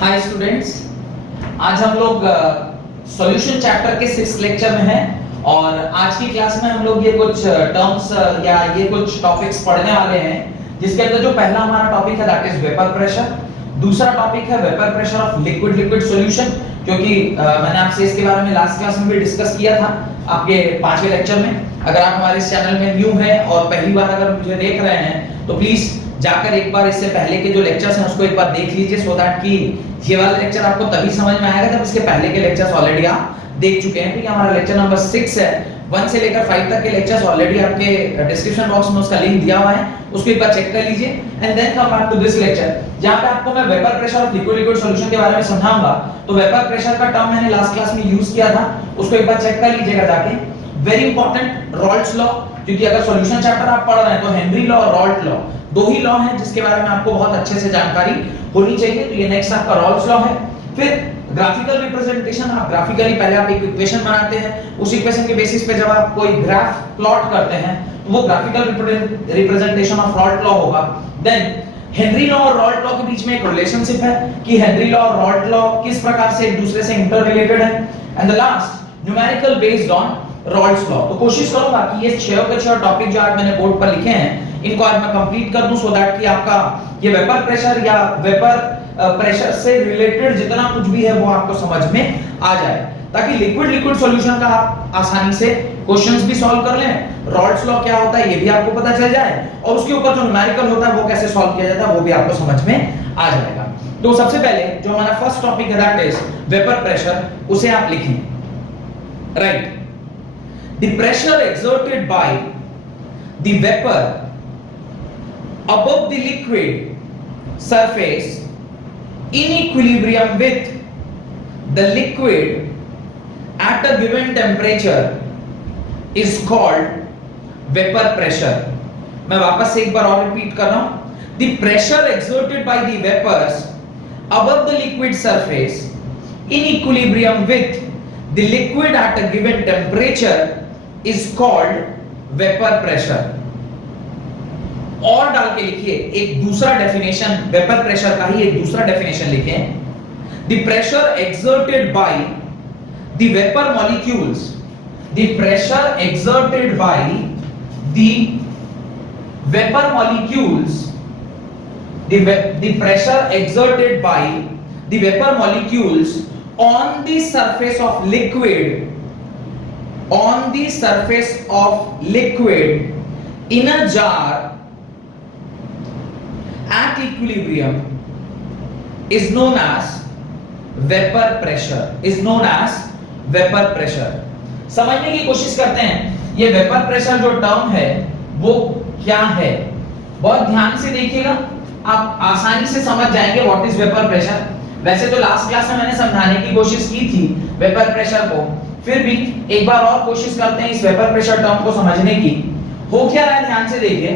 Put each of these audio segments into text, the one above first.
Hi students, आज हम लोग सॉल्यूशन चैप्टर के 6th लेक्चर में हैं और आज की क्लास में हम लोग ये कुछ टर्म्स या ये कुछ टॉपिक्स पढ़ने वाले हैं, जिसके अंदर जो पहला हमारा टॉपिक है दैट इज वेपर प्रेशर। दूसरा टॉपिक है vapour pressure of liquid liquid solution, क्योंकि मैंने आपसे इसके बारे में लास्ट क्लास में भी डिस्कस किया था आपके 5वें लेक्चर में। अगर आप हमारे इस चैनल में न्यू हैं और पहली बार अगर मुझे देख रहे हैं तो प्लीज जाकर एक बार इससे पहले के जो लेक्चर्स हैं उसको एक बार देख लीजिए, सो दैट कि ये वाला लेक्चर आपको तभी समझ में आएगा जब इसके पहले के लेक्चर्स ऑलरेडी आप देख चुके हैं। तो ये हमारा लेक्चर नंबर 6 है। 1 से लेकर 5 तक के लेक्चर्स ऑलरेडी आपके डिस्क्रिप्शन बॉक्स में उसका लिंक दिया हुआ है, उसको एक बार चेक कर लीजिए and then come back to this lecture, जहां पे आपको मैं vapour pressure of liquid liquid solution के बारे में समझाऊंगा। तो वेपर प्रेशर का टर्म मैंने लास्ट क्लास में यूज किया था, उसको एक बार चेक कर लीजिएगा जाके। वेरी इंपॉर्टेंट, रॉल्ट्स लॉ, क्योंकि अगर सॉल्यूशन चैप्टर आप पढ़ रहे हैं तो हेनरी लॉ और रॉल्ट लॉ दो ही लॉ हैं जिसके बारे में आपको बहुत अच्छे से जानकारी होनी चाहिए। तो ये नेक्स्ट आपका रॉल्ट्स लॉ है। फिर ग्राफिकल रिप्रेजेंटेशन, आप ग्राफिकली पहले आप एक इक्वेशन बनाते हैं, उस इक्वेशन के बेसिस पे जब आप कोई ग्राफ प्लॉट करते हैं तो वो graphical representation of Raoult law होगा। देन हेनरी लॉ और रॉल्ट लॉ के बीच में एक रिलेशनशिप है कि हेनरी लॉ और रॉल्ट लॉ किस प्रकार से एक दूसरे से इंटर रिलेटेड है। And the last numerical based on Raoult's law. तो कोशिश करूंगा कि ये 6 के 6 टॉपिक जो आज मैंने बोर्ड पर लिखे हैं इनको आज मैं कंप्लीट कर दूं, सो दैट कि आपका ये वेपर प्रेशर या वेपर प्रेशर से रिलेटेड जितना कुछ भी है वो आपको समझ में आ जाए, ताकि लिक्विड लिक्विड सॉल्यूशन का आप आसानी से क्वेश्चंस भी सॉल्व कर लें, रॉल्ट्स लॉ क्या होता है ये भी आपको पता चल जाए, और उसके ऊपर जो न्यूमेरिकल होता है वो कैसे सॉल्व किया जाता है वो भी आपको समझ में आ जाएगा। तो सबसे पहले जो हमारा फर्स्ट टॉपिक है दैट इज वेपर प्रेशर, उसे आप लिखें। Right, the pressure exerted by the vapor above the liquid surface in equilibrium with the liquid at a given temperature is called vapor pressure। मैं वापस से एक बार और रिपीट कर रहा हूं। the pressure exerted by the vapors above the liquid surface in equilibrium with the liquid at a given temperature is called vapor pressure। और डाल के लिखिए एक दूसरा डेफिनेशन, वेपर प्रेशर का ही एक दूसरा डेफिनेशन लिखें। the pressure exerted by the vapor molecules, the pressure exerted by the vapor molecules, the pressure exerted by the vapor molecules on the surface of liquid, on the surface of liquid in a jar at equilibrium is known as vapor pressure, is known as vapor pressure। समझने की कोशिश करते हैं ये vapour pressure जो term है वो क्या है। बहुत ध्यान से देखिएगा, आप आसानी से समझ जाएंगे व्हाट इज वेपर प्रेशर। वैसे तो लास्ट क्लास में मैंने समझाने की कोशिश की थी वेपर प्रेशर को, फिर भी एक बार और कोशिश करते हैं इस वेपर प्रेशर टर्म को समझने की। हो क्या रहा है ध्यान से देखिए,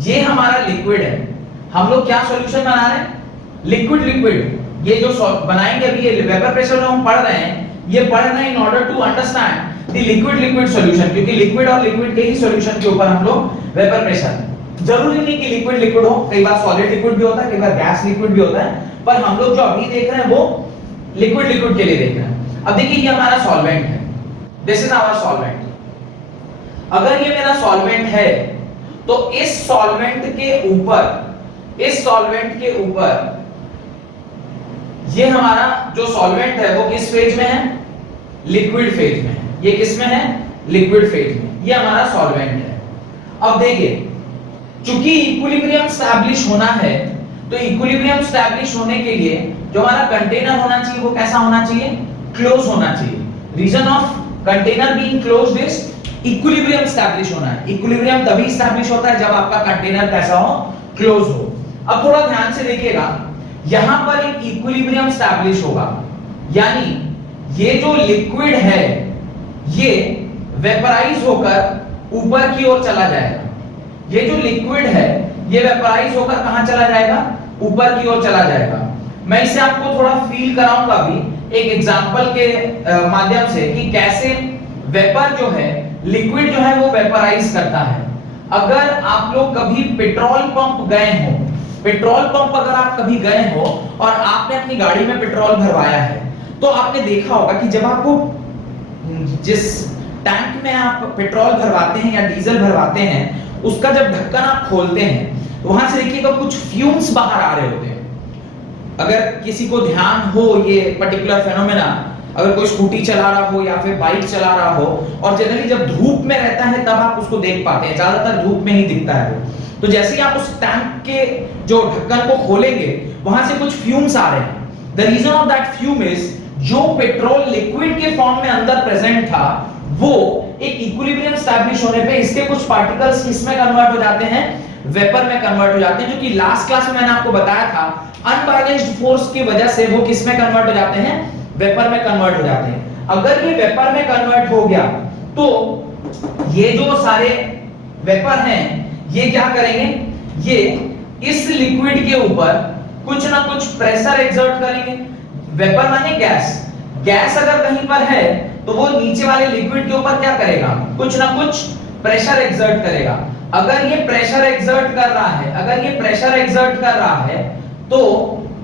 ये हमारा लिक्विड है, हम लोग क्या सॉल्यूशन बना रहे हैं, लिक्विड लिक्विड। ये जो बनाएंगे अभी ये वेपर प्रेशर जो हम पढ़ रहे हैं ये पढ़ रहे हैं in order to understand the liquid liquid solution, क्योंकि लिक्विड और लिक्विड के ही सॉल्यूशन के ऊपर हम लोग वेपर प्रेशर, जरूरी नहीं कि लिक्विड लिक्विड हो, कई बार सॉलिड लिक्विड भी होता है, कई बार गैस लिक्विड भी होता है, पर हम लोग जो अभी देख रहे हैं वो लिक्विड लिक्विड के लिए देख रहे हैं। अब देखिए ये हमारा सॉल्वेंट है, दिस इज आवर सॉल्वेंट। अगर ये मेरा सॉल्वेंट है तो इस सॉल्वेंट के ऊपर ये हमारा जो सॉल्वेंट है वो किस फेज में है, लिक्विड फेज में है। ये किस में है, लिक्विड फेज में। ये हमारा सॉल्वेंट है। अब देखिए चूंकि इक्विलिब्रियम स्टैब्लिश होना है तो इक्विलिब्रियम स्टैब्लिश होने के लिए जो हमारा कंटेनर होना चाहिए वो कैसा होना चाहिए, क्लोज होना चाहिए। Reason of container being closed is equilibrium establish होना है। इक्विलिब्रियम तभी स्टैब्लिश होता है जब आपका कंटेनर कैसा हो, क्लोज हो। अब थोड़ा ध्यान से देखिएगा, यहां पर एक इक्विलिब्रियम स्टैब्लिश होगा, यानी ये जो लिक्विड है ये वेपराइज होकर ऊपर की ओर चला जाएगा। ये जो लिक्विड है ये वेपराइज होकर कहां चला जाएगा, ऊपर की ओर चला जाएगा। मैं इसे आपको थोड़ा फील कराऊंगा अभी एक एग्जांपल के माध्यम से कि कैसे वेपर जो है, लिक्विड जो है वो वेपराइज करता है। अगर आप लोग कभी पेट्रोल पंप गए हो पेट्रोल पंप अगर आप कभी गए हो और आपने अपनी गाड़ी में पेट्रोल भरवाया है तो आपने देखा होगा कि जब आपको जिस टैंक में आप पेट्रोल भरवाते हैं या डीजल भरवाते हैं उसका जब ढक्कन आप खोलते हैं तो वहां से देखिएगा कुछ फ्यूम्स बाहर आ रहे होते हैं। अगर किसी को ध्यान हो ये पर्टिकुलर फेनोमेना, अगर कोई स्कूटी चला रहा हो या फिर बाइक चला रहा हो और जनरली जब धूप में रहता है तब आप उसको देख पाते हैं, ज्यादातर धूप में ही दिखता है वो। तो जैसे ही आप उस टैंक के जो ढक्कन को खोलेंगे वहां से कुछ फ्यूम्स आ रहे हैं। The reason of that fume is जो पेट्रोल लिक्विड के फॉर्म में अंदर प्रेजेंट था वो एक इक्विलिब्रियम स्टैब्लिश होने पे इसके कुछ पार्टिकल्स किसमें कन्वर्ट हो जाते हैं, वेपर में कन्वर्ट हो जाते हैं, जो कि लास्ट क्लास में मैंने आपको बताया था अनबैलेंस्ड फोर्स की वजह से वो किसमें कन्वर्ट हो जाते हैं, वेपर में कन्वर्ट हो जाते हैं। अगर ये वेपर में कन्वर्ट हो गया तो ये जो सारे वेपर हैं ये क्या करेंगे, ये इस लिक्विड के ऊपर कुछ ना कुछ प्रेशर एक्सर्ट करेंगे। वेपर माने गैस, गैस अगर कहीं पर है तो वो नीचे वाले लिक्विड के ऊपर क्या करेगा, कुछ ना कुछ प्रेशर एक्सर्ट करेगा। अगर ये प्रेशर एक्सर्ट कर रहा है, अगर ये प्रेशर एक्सर्ट कर रहा है तो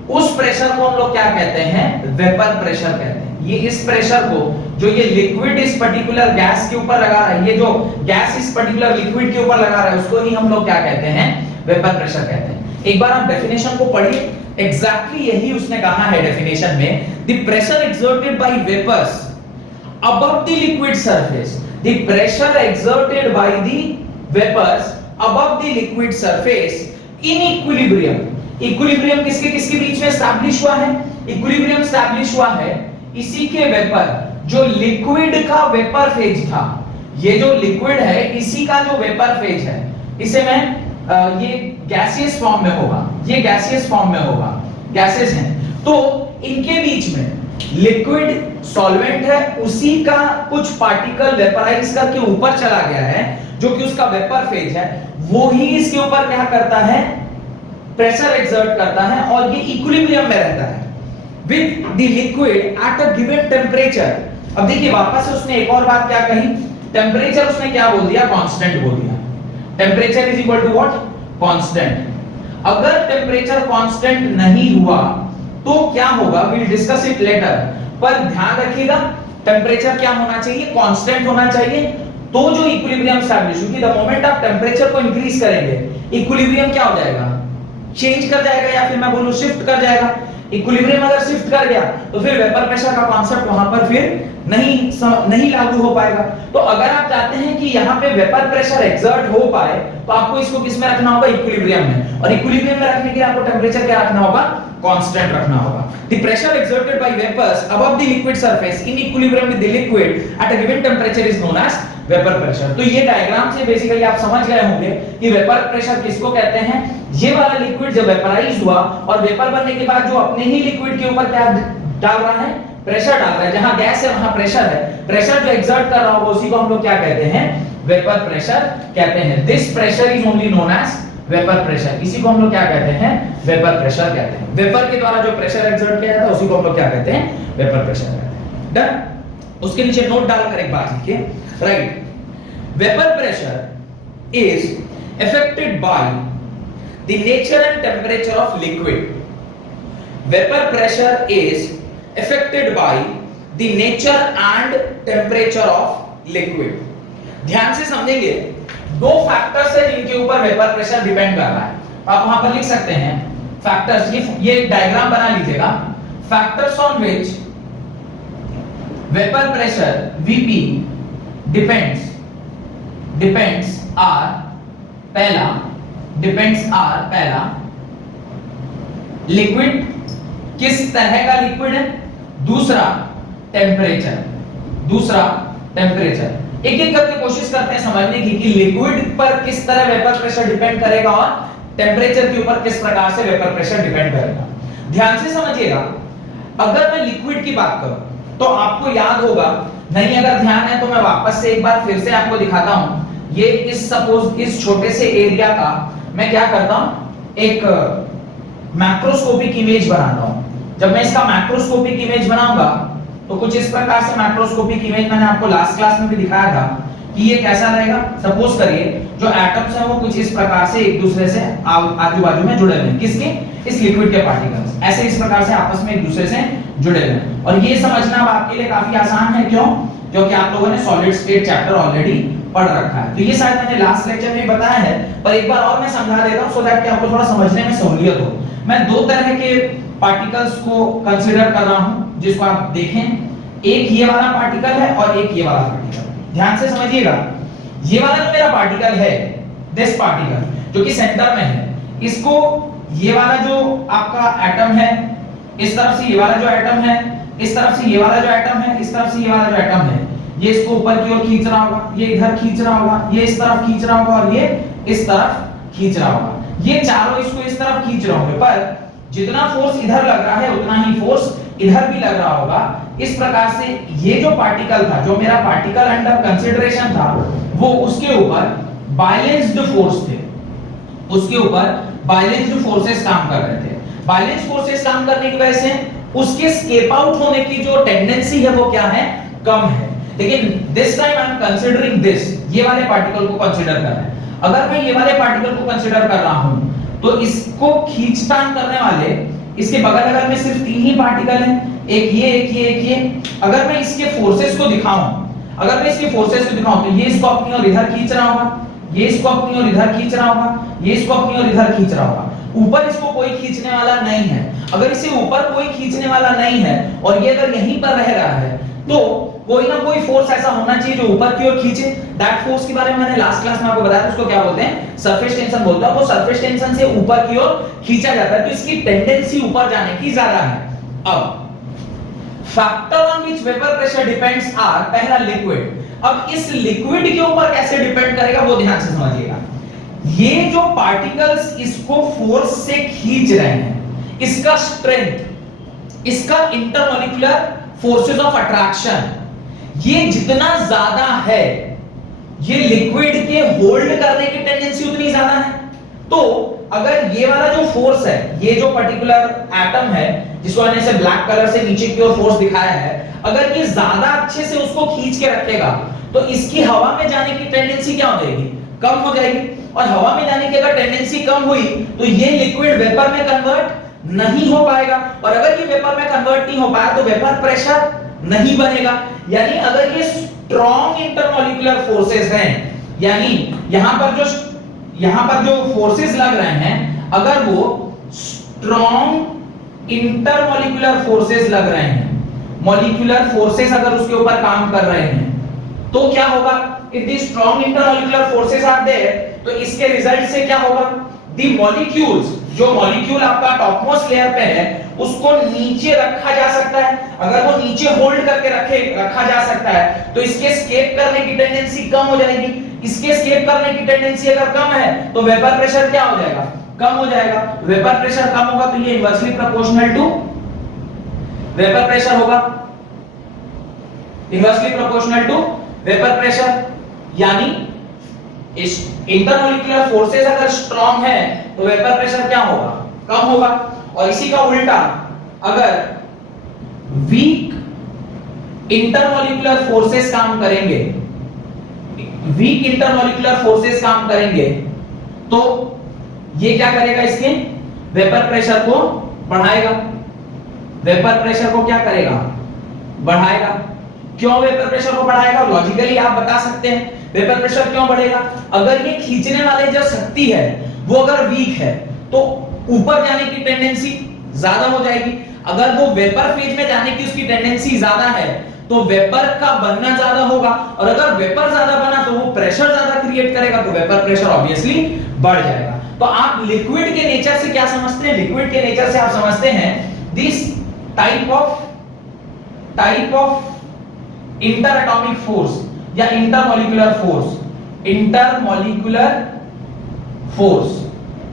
उस प्रेशर को हम लोग क्या कहते हैं, वेपर प्रेशर कहते हैं। ये इस प्रेशर को जो ये लिक्विड इस पर्टिकुलर गैस के ऊपर लगा रहा है, ये जो गैस इस पर्टिकुलर लिक्विड के ऊपर लगा रहा है उसको ही हम लोग क्या कहते हैं, वेपर प्रेशर कहते हैं। एक बार आप डेफिनेशन को पढ़िए, एग्जैक्टली यही उसने कहा है डेफिनेशन में, the pressure exerted by vapours above the liquid surface, the pressure exerted by the vapors above the liquid surface in equilibrium। Equilibrium किसके किसके बीच में एस्टैब्लिश हुआ है, इक्विलिब्रियम एस्टैब्लिश हुआ है इसी के वेपर, जो लिक्विड का वेपर फेज था, ये जो लिक्विड है इसी का जो वेपर फेज है, इसे मैं ये गैसियस फॉर्म में होगा, ये गैसियस फॉर्म में होगा, गैसेस हैं, तो इनके बीच में लिक्विड सॉल्वेंट है, उसी का कुछ पार्टिकल वेपराइज करके ऊपर चला गया है जो कि उसका वेपर फेज है, वो ही इसके ऊपर क्या करता है, प्रेशर एक्सर्ट करता है और ये इक्विलिब्रियम में रहता है with the liquid at a given temperature. अब देखिए वापस से उसने एक और बात क्या कही, टेंपरेचर उसने क्या बोल दिया, कांस्टेंट बोल दिया। Temperature is equal to what, constant. अगर टेंपरेचर कांस्टेंट नहीं हुआ तो क्या होगा, विल डिस्कस इट लेटर, पर ध्यान रखिएगा टेंपरेचर क्या होना चाहिए, कांस्टेंट होना चाहिए, तो जो इक्विलिब्रियम एस्टैब्लिश होगी। द मोमेंट आप टेंपरेचर को इंक्रीज करेंगे इक्विलिब्रियम क्या हो जाएगा, चेंज कर जाएगा, या फिर मैं बोलूं शिफ्ट कर जाएगा। इक्विलिब्रियम अगर शिफ्ट कर गया तो फिर वेपर प्रेशर का कांसेप्ट वहां पर फिर नहीं लागू हो पाएगा। तो अगर आप चाहते हैं कि यहाँ पे वेपर प्रेशर एक्सर्ट हो पाए तो आपको इसको किस में रखना होगा, इक्विलिब्रियम में, और इक्विलिब्रियम में रखने के लिए आपको टेंपरेचर क्या रखना होगा, कांस्टेंट रखना होगा। The pressure exerted by vapors above the liquid surface in equilibrium with the liquid at a given temperature is known as vapor pressure। तो ये डायग्राम से बेसिकली आप समझ गए होंगे कि वेपर प्रेशर किसको कहते हैं। ये वाला लिक्विड जब वेपराइज हुआ और वेपर बनने के बाद जो अपने ही लिक्विड के ऊपर क्या डाल रहा है, प्रेशर डाल रहा है, जहां गैस है वहां प्रेशर है, प्रेशर जो एक्सर्ट कर रहा होगा उसी को हम लोग क्या कहते हैं, वेपर प्रेशर कहते हैं। This pressure is only known as vapour pressure, इसी को हम लोग क्या कहते हैं, वेपर प्रेशर कहते हैं। वेपर के द्वारा जो प्रेशर एक्सर्ट किया जाता है उसी को हम लोग क्या कहते हैं, वेपर प्रेशर कहते हैं। डन। उसके नीचे नोट डालकर एक बात लिखिए, right, vapour pressure is affected by the nature and temperature of liquid. Vapour pressure is affected by the nature and temperature of liquid. ध्यान से समझेंगे, दो फैक्टर्स है जिनके ऊपर वेपर प्रेशर डिपेंड कर रहा है। आप वहां पर लिख सकते हैं फैक्टर्स, ये डायग्राम बना लीजिएगा, factors on which vapour pressure Vp depends are, पहला लिक्विड किस तरह का लिक्विड है, दूसरा टेम्परेचर। एक एक करके कोशिश करते हैं समझने की कि लिक्विड पर किस तरह वेपर प्रेशर डिपेंड करेगा और टेम्परेचर के ऊपर किस प्रकार से वेपर प्रेशर डिपेंड करेगा। ध्यान से समझिएगा, अगर मैं लिक्विड की बात करूं तो आपको याद होगा, नहीं अगर ध्यान है तो मैं वापस से एक बार फिर से आपको दिखाता हूं। ये सपोज इस छोटे से एरिया का मैं क्या करता हूं, एक मैक्रोस्कोपिक इमेज बनाता हूं। जब मैं इसका मैक्रोस्कोपिक इमेज बनाऊंगा तो कुछ इस प्रकार से मैक्रोस्कोपिक इमेज मैंने आपको लास्ट क्लास में भी दिखाया था कि ये कैसा रहेगा। सपोज करिए जो एटम्स हैं वो कुछ इस प्रकार से एक दूसरे से आजू बाजू में जुड़े हुए हैं। किसके? इस लिक्विड के पार्टिकल्स ऐसे इस प्रकार से आपस में एक दूसरे से जुड़े हुए हैं। और ये समझना अब आपके लिए काफी आसान है। क्यों? क्योंकि आप लोगों ने सॉलिड स्टेट चैप्टर ऑलरेडी पढ़ रखा है। तो ये शायद मैंने लास्ट लेक्चर में बताया है, पर एक बार और मैं समझा देता हूं सो दैट कि आपको थोड़ा समझने में सहूलियत हो। मैं दो तरह के पार्टिकल्स को कंसीडर कर रहा हूं जिसको आप देखें। एक ये वाला पार्टिकल है और एक ये वाला पार्टिकल। ध्यान से समझिएगा, ये वाला जो मेरा पार्टिकल है, दिस पार्टिकल जो कि सेंटर में है, इसको ये वाला जो आपका एटम है, इस तरफ से ये वाला जो एटम है, इस तरफ से ये वाला जो एटम है, इस तरफ से ये वाला जो एटम है, ये इसको ऊपर की ओर खींच रहा होगा, ये इधर खींच रहा होगा, ये इस तरफ खींच रहा होगा और ये इस तरफ खींच रहा होगा। ये चारों इसको इस तरफ खींच रहे होंगे, पर जितना फोर्स इधर लग रहा है उतना ही फोर्स इधर भी लग रहा होगा। इस प्रकार से ये जो पार्टिकल था, जो मेरा पार्टिकल अंडर कंसीडरेशन था, वो उसके ऊपर बैलेंस्ड फोर्स थे, उसके ऊपर बैलेंस्ड फोर्सेस काम कर रहे थे। बैलेंस्ड फोर्सेस काम करने की वजह से उसके स्केप आउट होने की जो टेंडेंसी है वो क्या है? कम है। लेकिन this time I am considering this, ये वाले पार्टिकल को कंसीडर कर रहे हैं। अगर मैं ये वाले पार्टिकल को कंसीडर कर रहा हूं तो इसको खींचतान करने वाले इसके बगल बगल में सिर्फ 3 ही पार्टिकल हैं, एक ये, एक ये, एक ये। अगर मैं इसके फोर्सेस को दिखाऊं, अगर मैं इसके फोर्सेस को दिखाऊं तो ये इसको अपनी ओर इधर खींच रहा होगा, ये इसको अपनी ओर इधर खींच रहा होगा, ये इसको अपनी ओर इधर खींच रहा होगा। ऊपर इसको कोई खींचने वाला नहीं है। अगर इसे ऊपर कोई खींचने वाला नहीं है और ये अगर यहीं पर रह रहा है तो कोई ना कोई फोर्स ऐसा होना चाहिए जो ऊपर की ओर खींचे। दैट फोर्स के बारे में मैंने लास्ट क्लास में आपको बताया था, उसको क्या बोलते हैं? सरफेस टेंशन बोलते हैं। वो सरफेस टेंशन से ऊपर की ओर खींचा जाता है, तो इसकी टेंडेंसी ऊपर जाने की ज्यादा है। अब factor on which vapour pressure depends are, पहला लिक्विड। अब इस लिक्विड के ऊपर कैसे डिपेंड करेगा वो ध्यान से समझिएगा। ये जो पार्टिकल्स इसको फोर्स से खींच रहे हैं, इसका स्ट्रेंथ, इसका इंटरमॉलिक्यूलर फोर्सेस ऑफ अट्रैक्शन, ये जितना ज्यादा है, ये लिक्विड के होल्ड करने की टेंडेंसी उतनी ज्यादा है। तो अगर ये वाला जो फोर्स है, ये जो पर्टिकुलर एटम है जिसको मैंने इसे ब्लैक कलर से नीचे की ओर फोर्स दिखाया है, अगर ये ज्यादा अच्छे से उसको खींच के रखेगा तो इसकी हवा में जाने की टेंडेंसी क्या हो जाएगी? कम हो जाएगी। और हवा में जाने की अगर टेंडेंसी कम हुई तो ये लिक्विड वेपर में कन्वर्ट नहीं हो पाएगा, और अगर ये वेपर में कन्वर्ट नहीं हो पाया तो वेपर प्रेशर नहीं बनेगा। यानी अगर ये स्ट्रॉन्ग इंटरमॉलिक्यूलर फोर्सेस हैं, यानी यहां पर जो फोर्सेस लग रहे हैं, अगर वो स्ट्रॉन्ग इंटरमॉलिक्यूलर फोर्सेस लग रहे हैं, मॉलिक्यूलर फोर्सेस अगर उसके ऊपर काम कर रहे हैं, तो क्या होगा? If the strong intermolecular forces are there, तो इसके रिजल्ट से क्या होगा? द मॉलिक्यूल्स, जो मॉलिक्यूल आपका टॉपमोस्ट लेयर पे है, उसको नीचे रखा जा सकता है। अगर वो नीचे होल्ड करके रखा जा सकता है तो इसके स्केप करने की टेंडेंसी कम हो जाएगी। इसके स्केप करने की टेंडेंसी अगर कम है तो वेपर प्रेशर क्या हो जाएगा? कम हो जाएगा। वेपर प्रेशर कम होगा तो ये inversely proportional to vapour pressure होगा, inversely proportional to vapour pressure. यानी इस इंटरमॉलिक्यूलर फोर्सेस अगर स्ट्रांग है तो वेपर प्रेशर क्या होगा? कम होगा। और इसी का उल्टा, अगर वीक इंटरमॉलिक्यूलर फोर्सेस काम करेंगे, वीक इंटरमॉलिक्यूलर फोर्सेस काम करेंगे तो ये क्या करेगा? इसके वेपर प्रेशर को बढ़ाएगा। वेपर प्रेशर को क्या करेगा? बढ़ाएगा। क्यों वेपर प्रेशर को बढ़ाएगा? लॉजिकली आप बता सकते हैं वेपर प्रेशर क्यों बढ़ेगा। अगर ये खींचने वाले जो शक्ति है वो अगर वीक है तो ऊपर जाने की टेंडेंसी ज्यादा हो जाएगी। अगर वो वेपर फेज में जाने की उसकी टेंडेंसी ज्यादा है तो वेपर का बनना ज्यादा होगा, और अगर वेपर ज्यादा बना तो वो प्रेशर ज्यादा क्रिएट करेगा, तो वेपर प्रेशर ऑब्वियसली बढ़ जाएगा। तो आप लिक्विड के नेचर से क्या समझते हैं? लिक्विड के नेचर से आप समझते हैं this type of inter atomic force या इंटरमॉलिक्यूलर फोर्स,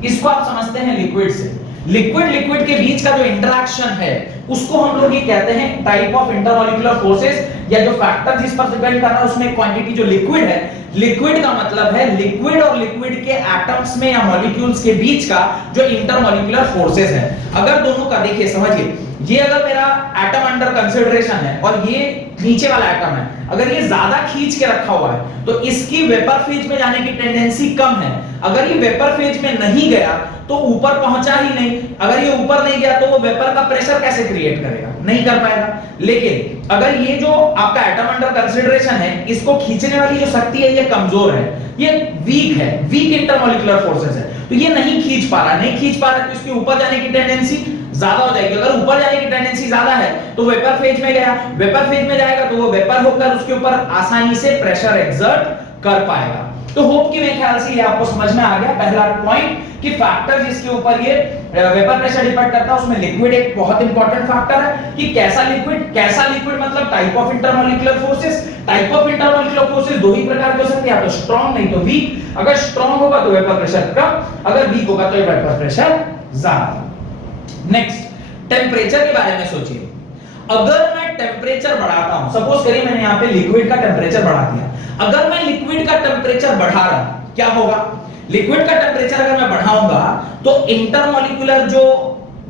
इसको आप समझते हैं लिक्विड से। लिक्विड के बीच का जो इंटरेक्शन है उसको हम लोग ये कहते हैं टाइप ऑफ इंटरमॉलिक्यूलर फोर्सेस, या जो फैक्टर जिस पर डिपेंड कर रहा है उसमें क्वांटिटी जो लिक्विड है। लिक्विड का मतलब है लिक्विड और लिक्विड के एटम्स में या मॉलिक्यूल्स के बीच का जो इंटरमॉलिक्यूलर फोर्सेस है। अगर दोनों का देखिए, समझिए, ये अगर मेरा एटम अंडर कंसिडरेशन है और ये नीचे वाला एटम है, अगर ये ज्यादा खींच के रखा हुआ है तो इसकी वेपर फेज में जाने की टेंडेंसी कम है। अगर ये वेपर फेज में नहीं गया तो ऊपर पहुंचा ही नहीं, अगर ये ऊपर नहीं गया तो वो वेपर का प्रेशर कैसे क्रिएट करेगा, नहीं कर पाएगा। लेकिन अगर ये जो आपका एटम अंडर कंसिडरेशन है, इसको खींचने वाली जो शक्ति है ये कमजोर है, ये वीक है, वीक इंटरमॉलिक्यूलर फोर्सेस है, तो ये नहीं खींच पा रहा, नहीं खींच पा रहा तो इसके ऊपर जाने की टेंडेंसी ज्यादा हो जाएगी। अगर ऊपर जाने की टेंडेंसी ज्यादा है तो वेपर फेज में गया, वेपर फेज में जाएगा तो वो वेपर होकर उसके ऊपर आसानी से प्रेशर एक्सर्ट कर पाएगा। तो होप कि मेरे ख्याल से ये आपको समझ में आ गया पहला पॉइंट कि फैक्टर जिसके ऊपर ये वेपर प्रेशर डिपेंड करता है उसमें लिक्विड एक बहुत इंपॉर्टेंट फैक्टर है। कि कैसा लिक्विड मतलब type of intermolecular forces. Type of intermolecular forces दो ही प्रकार के हो सकते हैं, या तो स्ट्रांग नहीं तो वीक। अगर स्ट्रांग होगा तो वेपर प्रेशर कम, अगर वीक होगा तो वेपर प्रेशर ज्यादा। नेक्स्ट टेंपरेचर के बारे में सोचिए। अगर मैं टेंपरेचर बढ़ाता हूं, सपोज करिए मैंने यहां पे लिक्विड का टेंपरेचर बढ़ा दिया, अगर मैं लिक्विड का टेंपरेचर बढ़ा रहा हूं क्या होगा? लिक्विड का टेंपरेचर अगर मैं बढ़ाऊंगा तो इंटरमॉलिक्यूलर जो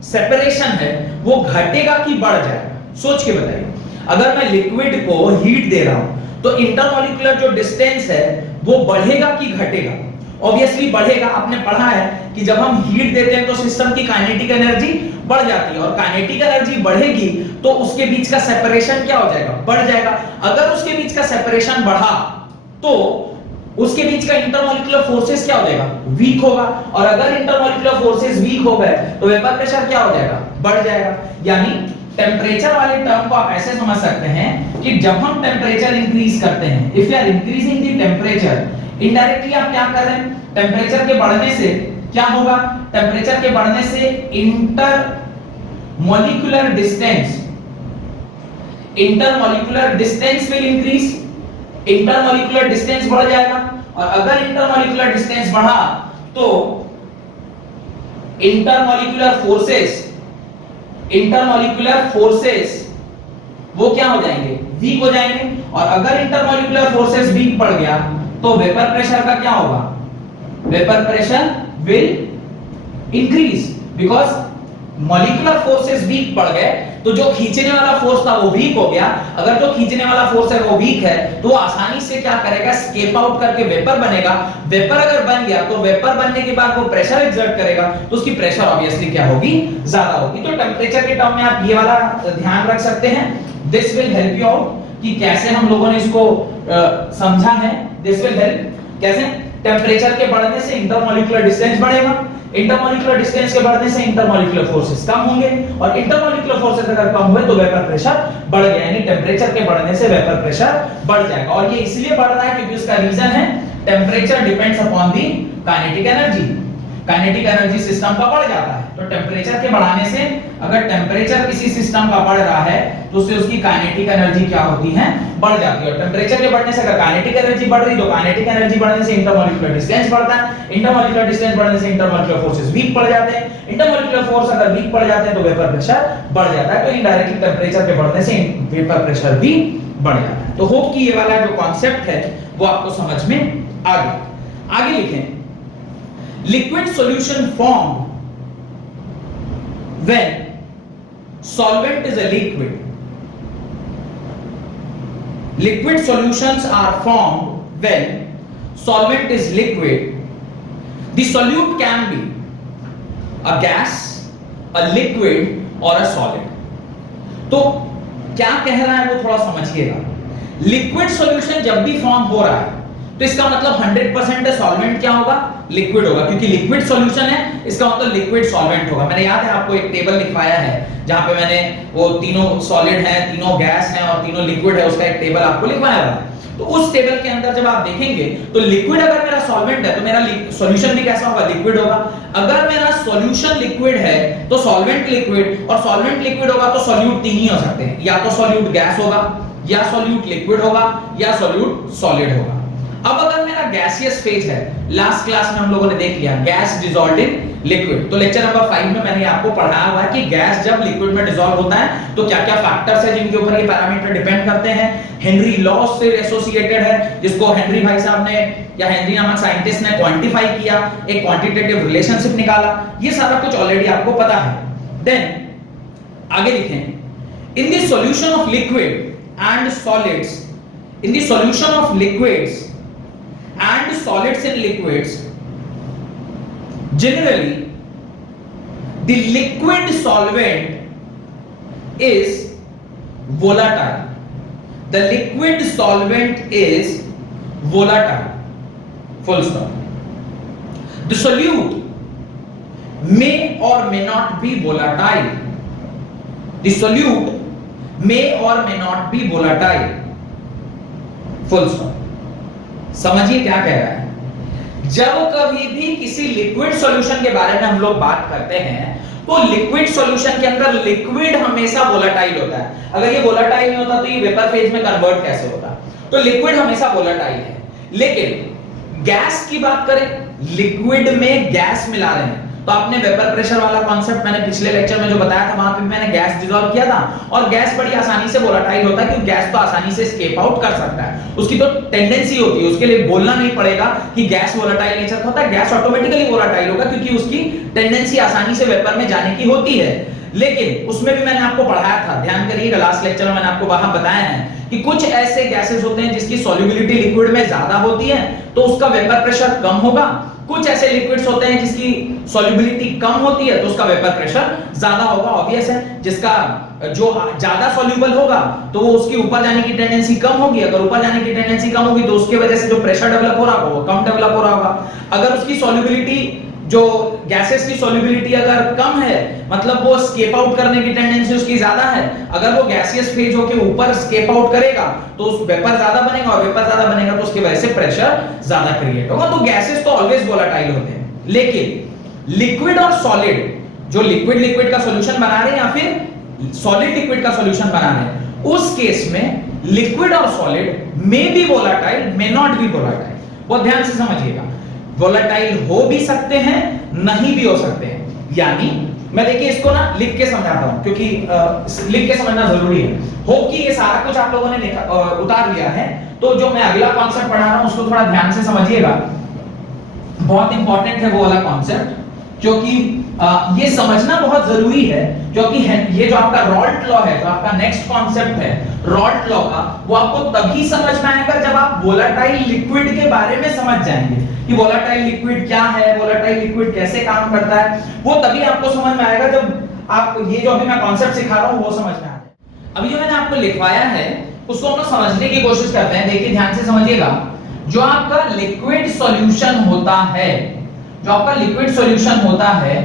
सेपरेशन है वो घटेगा कि बढ़ जाएगा? सोच के बताइए। अगर मैं लिक्विड को हीट दे रहा हूं तो इंटरमॉलिक्यूलर जो डिस्टेंस है वो बढ़ेगा कि घटेगा? ऑब्वियसली बढ़ेगा। आपने पढ़ा है कि जब हम हीट देते हैं तो सिस्टम की काइनेटिक एनर्जी बढ़ जाती है, और काइनेटिक एनर्जी बढ़ेगी तो उसके बीच का सेपरेशन क्या हो जाएगा? बढ़ जाएगा। अगर उसके बीच का सेपरेशन बढ़ा तो उसके बीच का इंटरमॉलिक्यूलर फोर्सेस क्या हो जाएगा? वीक होगा। और अगर इंटरमॉलिक्यूलर फोर्सेस वीक हो गए तो वेपर प्रेशर क्या हो जाएगा? बढ़ जाएगा। यानी टेंपरेचर वाले टर्म को आप ऐसे समझ सकते हैं कि जब हम टेंपरेचर इंक्रीज करते हैं, if you are increasing the temperature, indirectly आप क्या कर रहे हैं? टेंपरेचर के बढ़ने से क्या होगा? टेंपरेचर के बढ़ने से intermolecular distance will increase, intermolecular distance बढ़ जाएगा। और अगर इंटरमॉलिक्यूलर डिस्टेंस बढ़ा तो इंटरमॉलिक्यूलर फोर्सेस वो क्या हो जाएंगे? वीक हो जाएंगे। और अगर इंटरमॉलिक्यूलर फोर्सेस वीक पड़ गया तो वेपर प्रेशर का क्या होगा? Vapour pressure will increase, because molecular forces weak पड़ गए तो जो खींचने वाला फोर्स था वो वीक हो गया। अगर जो खींचने वाला फोर्स है वो वीक है तो वो आसानी से क्या करेगा? स्केप आउट करके वेपर बनेगा। वेपर अगर बन गया तो वेपर बनने के बाद वो प्रेशर एक्सर्ट करेगा तो उसकी प्रेशर ऑब्वियसली क्या होगी? ज्यादा होगी। तो टेंपरेचर के टर्म में आप ये वाला ध्यान रख सकते हैं। This will help you out कि कैसे हम लोगों ने इसको समझा है। दिस विल हेल्प कैसे? टेंपरेचर के बढ़ने से इंटरमॉलिक्यूलर डिस्टेंस बढ़ेगा, इंटरमॉलिक्यूलर डिस्टेंस के बढ़ने से इंटरमॉलिक्यूलर फोर्सेस कम होंगे, और इंटरमॉलिक्यूलर फोर्सेस अगर कम हुए तो वेपर प्रेशर बढ़ गया। यानी टेंपरेचर के बढ़ने से वेपर प्रेशर बढ़ जाएगा। और ये इसलिए बढ़ रहा है क्योंकि उसका रीजन है temperature depends upon the kinetic energy. Kinetic energy system का बढ़ जाता है। तो टेंपरेचर के बढ़ाने से, अगर टेंपरेचर किसी सिस्टम का बढ़ रहा है तो उससे उसकी काइनेटिक एनर्जी क्या होती है? बढ़ जाती है। और टेंपरेचर के बढ़ने से अगर काइनेटिक एनर्जी बढ़ रही तो काइनेटिक एनर्जी बढ़ने से इंटरमॉलिक्यूलर डिस्टेंस बढ़ता है, इंटरमॉलिक्यूलर डिस्टेंस बढ़ने से इंटरमॉलिक्यूलर फोर्सेस वीक पड़ जाते हैं, इंटरमॉलिक्यूलर फोर्स अगर वीक पड़ जाते हैं तो वेपर प्रेशर बढ़ जाता है। तो इनडायरेक्टली टेंपरेचर के बढ़ने से वेपर प्रेशर भी बढ़ जाता है। तो होप कि ये वाला जो कॉन्सेप्ट है वो आपको समझ में आ गया। आगे लिखें, liquid solution formed when solvent is a liquid. Liquid solutions are formed when solvent is liquid. The solute can be a gas, a liquid or a solid. तो क्या कह रहा है वो थोड़ा समझिएगा। लिक्विड सॉल्यूशन जब भी फॉर्म हो रहा है तो इसका मतलब 100% सॉल्वेंट क्या होगा? लिक्विड होगा, क्योंकि लिक्विड सॉल्यूशन है इसका मतलब लिक्विड सॉल्वेंट होगा। मैंने याद है आपको एक टेबल लिखवाया है जहां पे मैंने वो तीनों सॉलिड हैं, तीनों गैस हैं और तीनों लिक्विड है, उसका एक टेबल आपको लिखवाया था। तो उस टेबल के अंदर जब आप देखेंगे तो लिक्विड अगर मेरा सॉल्वेंट है तो मेरा सॉल्यूशन भी कैसा होगा? लिक्विड होगा। अगर मेरा सॉल्यूशन लिक्विड है तो सॉल्वेंट लिक्विड, और सॉल्वेंट लिक्विड होगा तो सॉल्यूट तीन ही हो सकते हैं, या तो सॉल्यूट गैस होगा, या सॉल्यूट लिक्विड होगा, या सॉल्यूट सॉलिड होगा। अब अगर मेरा गैसियस फेज है, लास्ट क्लास में हम लोगों ने देख लिया गैस डिसॉल्व्ड इन लिक्विड, तो लेक्चर नंबर 5 में मैंने आपको पढ़ाया हुआ है कि गैस जब लिक्विड में डिसॉल्व होता है तो क्या-क्या फैक्टर्स है जिनके ऊपर ये पैरामीटर डिपेंड करते हैं। हेनरी लॉ से एसोसिएटेड है, जिसको हेनरी भाई साहब ने या हेनरी नामक साइंटिस्ट ने क्वांटिफाई किया, एक क्वांटिटेटिव रिलेशनशिप निकाला। ये सारा कुछ ऑलरेडी आपको पता है। देन आगे लिखें, in the solution of liquid and solids, in the solution of liquids and solids in liquids, generally the liquid solvent is volatile. The liquid solvent is volatile. Full stop. The solute may or may not be volatile. The solute may or may not be volatile. Full stop. समझिए क्या कह रहा है। जब कभी भी किसी liquid solution के बारे में हम लोग बात करते हैं तो लिक्विड सॉल्यूशन के अंदर लिक्विड हमेशा वोलेटाइल होता है। अगर ये वोलेटाइल नहीं होता तो ये वेपर फेज में कन्वर्ट कैसे होता? तो लिक्विड हमेशा वोलेटाइल है। लेकिन गैस की बात करें, लिक्विड में गैस मिला रहे हैं तो आपने वेपर प्रेशर वाला कॉन्सेप्ट मैंने पिछले लेक्चर में जो बताया था, वहां पे मैंने गैस डिसॉल्व किया था और गैस बड़ी आसानी से वोलेटाइल होता है क्योंकि गैस तो आसानी से एस्केप आउट कर सकता है, उसकी तो टेंडेंसी होती है, उसके लिए बोलना नहीं पड़ेगा कि गैस वोलेटाइल नेचर का होता है, गैस ऑटोमेटिकली वोलेटाइल होगा क्योंकि उसकी टेंडेंसी आसानी से वेपर में जाने की होती है। लेकिन उसमें भी मैंने आपको पढ़ाया था, ध्यान करिएगा, लास्ट लेक्चर में मैंने आपको वहां बताया है कि कुछ ऐसे गैसेस होते हैं जिसकी सॉल्युबिलिटी लिक्विड में ज्यादा होती है तो उसका वेपर प्रेशर कम होगा, कुछ ऐसे लिक्विड्स होते हैं जिसकी सॉल्युबिलिटी कम होती है तो उसका वेपर प्रेशर ज्यादा होगा। ऑब्वियस है, जिसका जो ज्यादा सॉल्युबल होगा तो वो उसकी ऊपर जाने की टेंडेंसी कम होगी, अगर ऊपर जाने की टेंडेंसी कम होगी तो उसकी वजह से जो प्रेशर डेवलप हो रहा होगा वो कम डेवलप हो रहा होगा। अगर उसकी सॉल्युबिलिटी, जो गैसेस की सॉल्युबिलिटी अगर कम है मतलब वो स्केप आउट करने की टेंडेंसी उसकी ज्यादा है, अगर वो गैसियस फेज होके ऊपर स्केप आउट करेगा तो उस वेपर ज्यादा बनेगा और वेपर ज्यादा बनेगा तो उसकी वजह से प्रेशर ज्यादा क्रिएट होगा। तो गैसेस तो ऑलवेज वोलेटाइल होते हैं, लेकिन लिक्विड और सॉलिड, जो लिक्विड का सॉल्यूशन बना रहे हैं या फिर सॉलिड लिक्विड का सॉल्यूशन बना रहे हैं, उस केस में लिक्विड और solid may be volatile, may not be volatile. बहुत ध्यान से समझिएगा, वोलेटाइल हो भी सकते हैं, नहीं भी हो सकते हैं। यानी मैं देखिए इसको ना लिख के समझाता हूं क्योंकि लिख के समझना जरूरी है। हो कि ये सारा कुछ आप लोगों ने उतार लिया है तो जो मैं अगला कॉन्सेप्ट पढ़ा रहा हूं उसको थोड़ा ध्यान से समझिएगा, बहुत इंपॉर्टेंट है वो वाला कॉन्सेप्ट, क्योंकि ये समझना बहुत जरूरी है। क्योंकि ये जो आपका रॉल्ट लॉ है, जो आपका नेक्स्ट कॉन्सेप्ट है रॉल्ट लॉ का, वो आपको तभी समझ में आएगा जब आप वोलेटाइल लिक्विड के बारे में समझ जाएंगे कि वोलेटाइल लिक्विड क्या है, वोलेटाइल लिक्विड कैसे काम करता है, वो तभी आपको समझ में आएगा जब आप ये जो अभी मैं कॉन्सेप्ट सिखा रहा हूं वो समझ में आ जाए। अभी जो मैंने आपको लिखवाया है उसको हम लोग समझने की कोशिश करते हैं। देखिए ध्यान से समझिएगा, जो आपका लिक्विड सॉल्यूशन होता है, जो आपका लिक्विड सॉल्यूशन होता है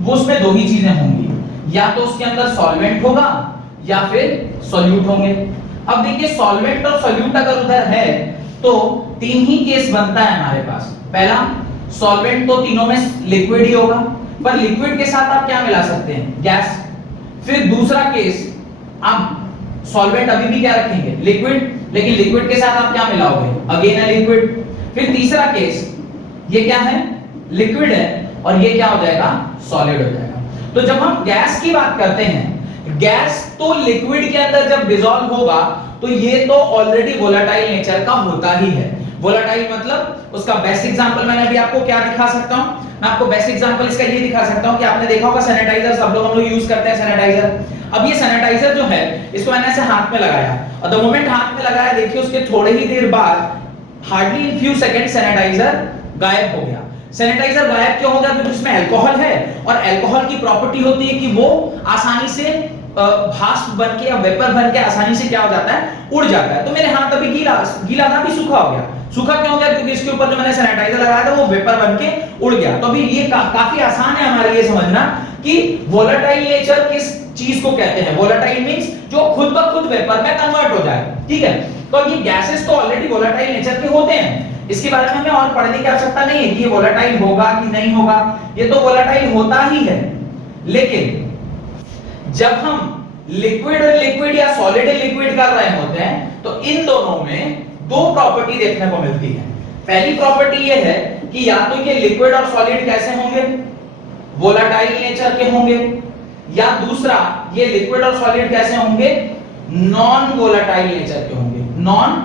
वो उसमें दो ही चीजें होंगी, या तो उसके अंदर सॉल्वेंट होगा या फिर सॉल्यूट होंगे। अब देखिए सॉल्वेंट और सॉल्यूट अगर उधर है तो तीन ही केस बनता है हमारे पास। पहला, सॉल्वेंट तो तीनों में लिक्विड ही होगा, पर लिक्विड के साथ आप क्या मिला सकते हैं? गैस। फिर दूसरा केस, आप सॉल्वेंट अभी भी क्या रखेंगे? लिक्विड, लेकिन लिक्विड के साथ आप क्या मिलाओगे? अगेन है लिक्विड। फिर तीसरा केस, ये क्या है? लिक्विड है और ये क्या हो जाएगा? सॉलिड हो जाएगा। तो जब हम गैस की बात करते हैं, गैस तो लिक्विड के अंदर जब डिसॉल्व होगा तो ये तो ऑलरेडी वोलेटाइल नेचर का होता ही है। वोलेटाइल मतलब उसका बेस्ट एग्जांपल मैंने अभी आपको क्या दिखा सकता हूं? मैं आपको बेस्ट एग्जांपल इसका ये दिखा सकता हूं कि आपने देखा होगा सैनिटाइजर, सब लोग हम लोग यूज करते हैं सैनिटाइजर। अब ये सैनिटाइजर जो है इसको मैंने ऐसे हाथ में लगाया और द मोमेंट हाथ में लगाया, देखिए उसके थोड़े ही देर बाद, hardly in few second, sanitiser गायब हो गया। सैनिटाइजर गायब क्यों हो गया? क्योंकि उसमें अल्कोहल है और अल्कोहल की प्रॉपर्टी होती है कि वो आसानी से भाप बनके या वेपर बन के आसानी से क्या हो जाता है? उड़ जाता है। तो मेरे हाथ अभी गीला था, अभी सूखा हो गया। सूखा क्यों हो गया? क्योंकि इसके ऊपर जो मैंने सैनिटाइजर लगाया था वो वेपर बन के उड़ गया। तो अभी ये काफी आसान है हमारे लिए समझना कि वोलेटाइल नेचर किस चीज को कहते हैं। वोलेटाइल मींस जो खुद ब खुद वेपर में कन्वर्ट हो जाए, ठीक है। तो ये गैसेस तो ऑलरेडी वोलेटाइल नेचर के होते हैं, इसके बारे में हमें और पढ़ने की आवश्यकता नहीं है कि ये वोलेटाइल होगा कि नहीं होगा, ये तो वोलेटाइल होता ही है। लेकिन जब हम लिक्विड या सॉलिड लिक्विड कर रहे होते हैं तो इन दोनों में दो प्रॉपर्टी देखने को मिलती है। पहली प्रॉपर्टी ये है कि या तो ये लिक्विड और सॉलिड कैसे होंगे? वोलेटाइल नेचर के होंगे, या दूसरा ये लिक्विड और सॉलिड कैसे होंगे? नॉन वोलेटाइल नेचर के होंगे, नॉन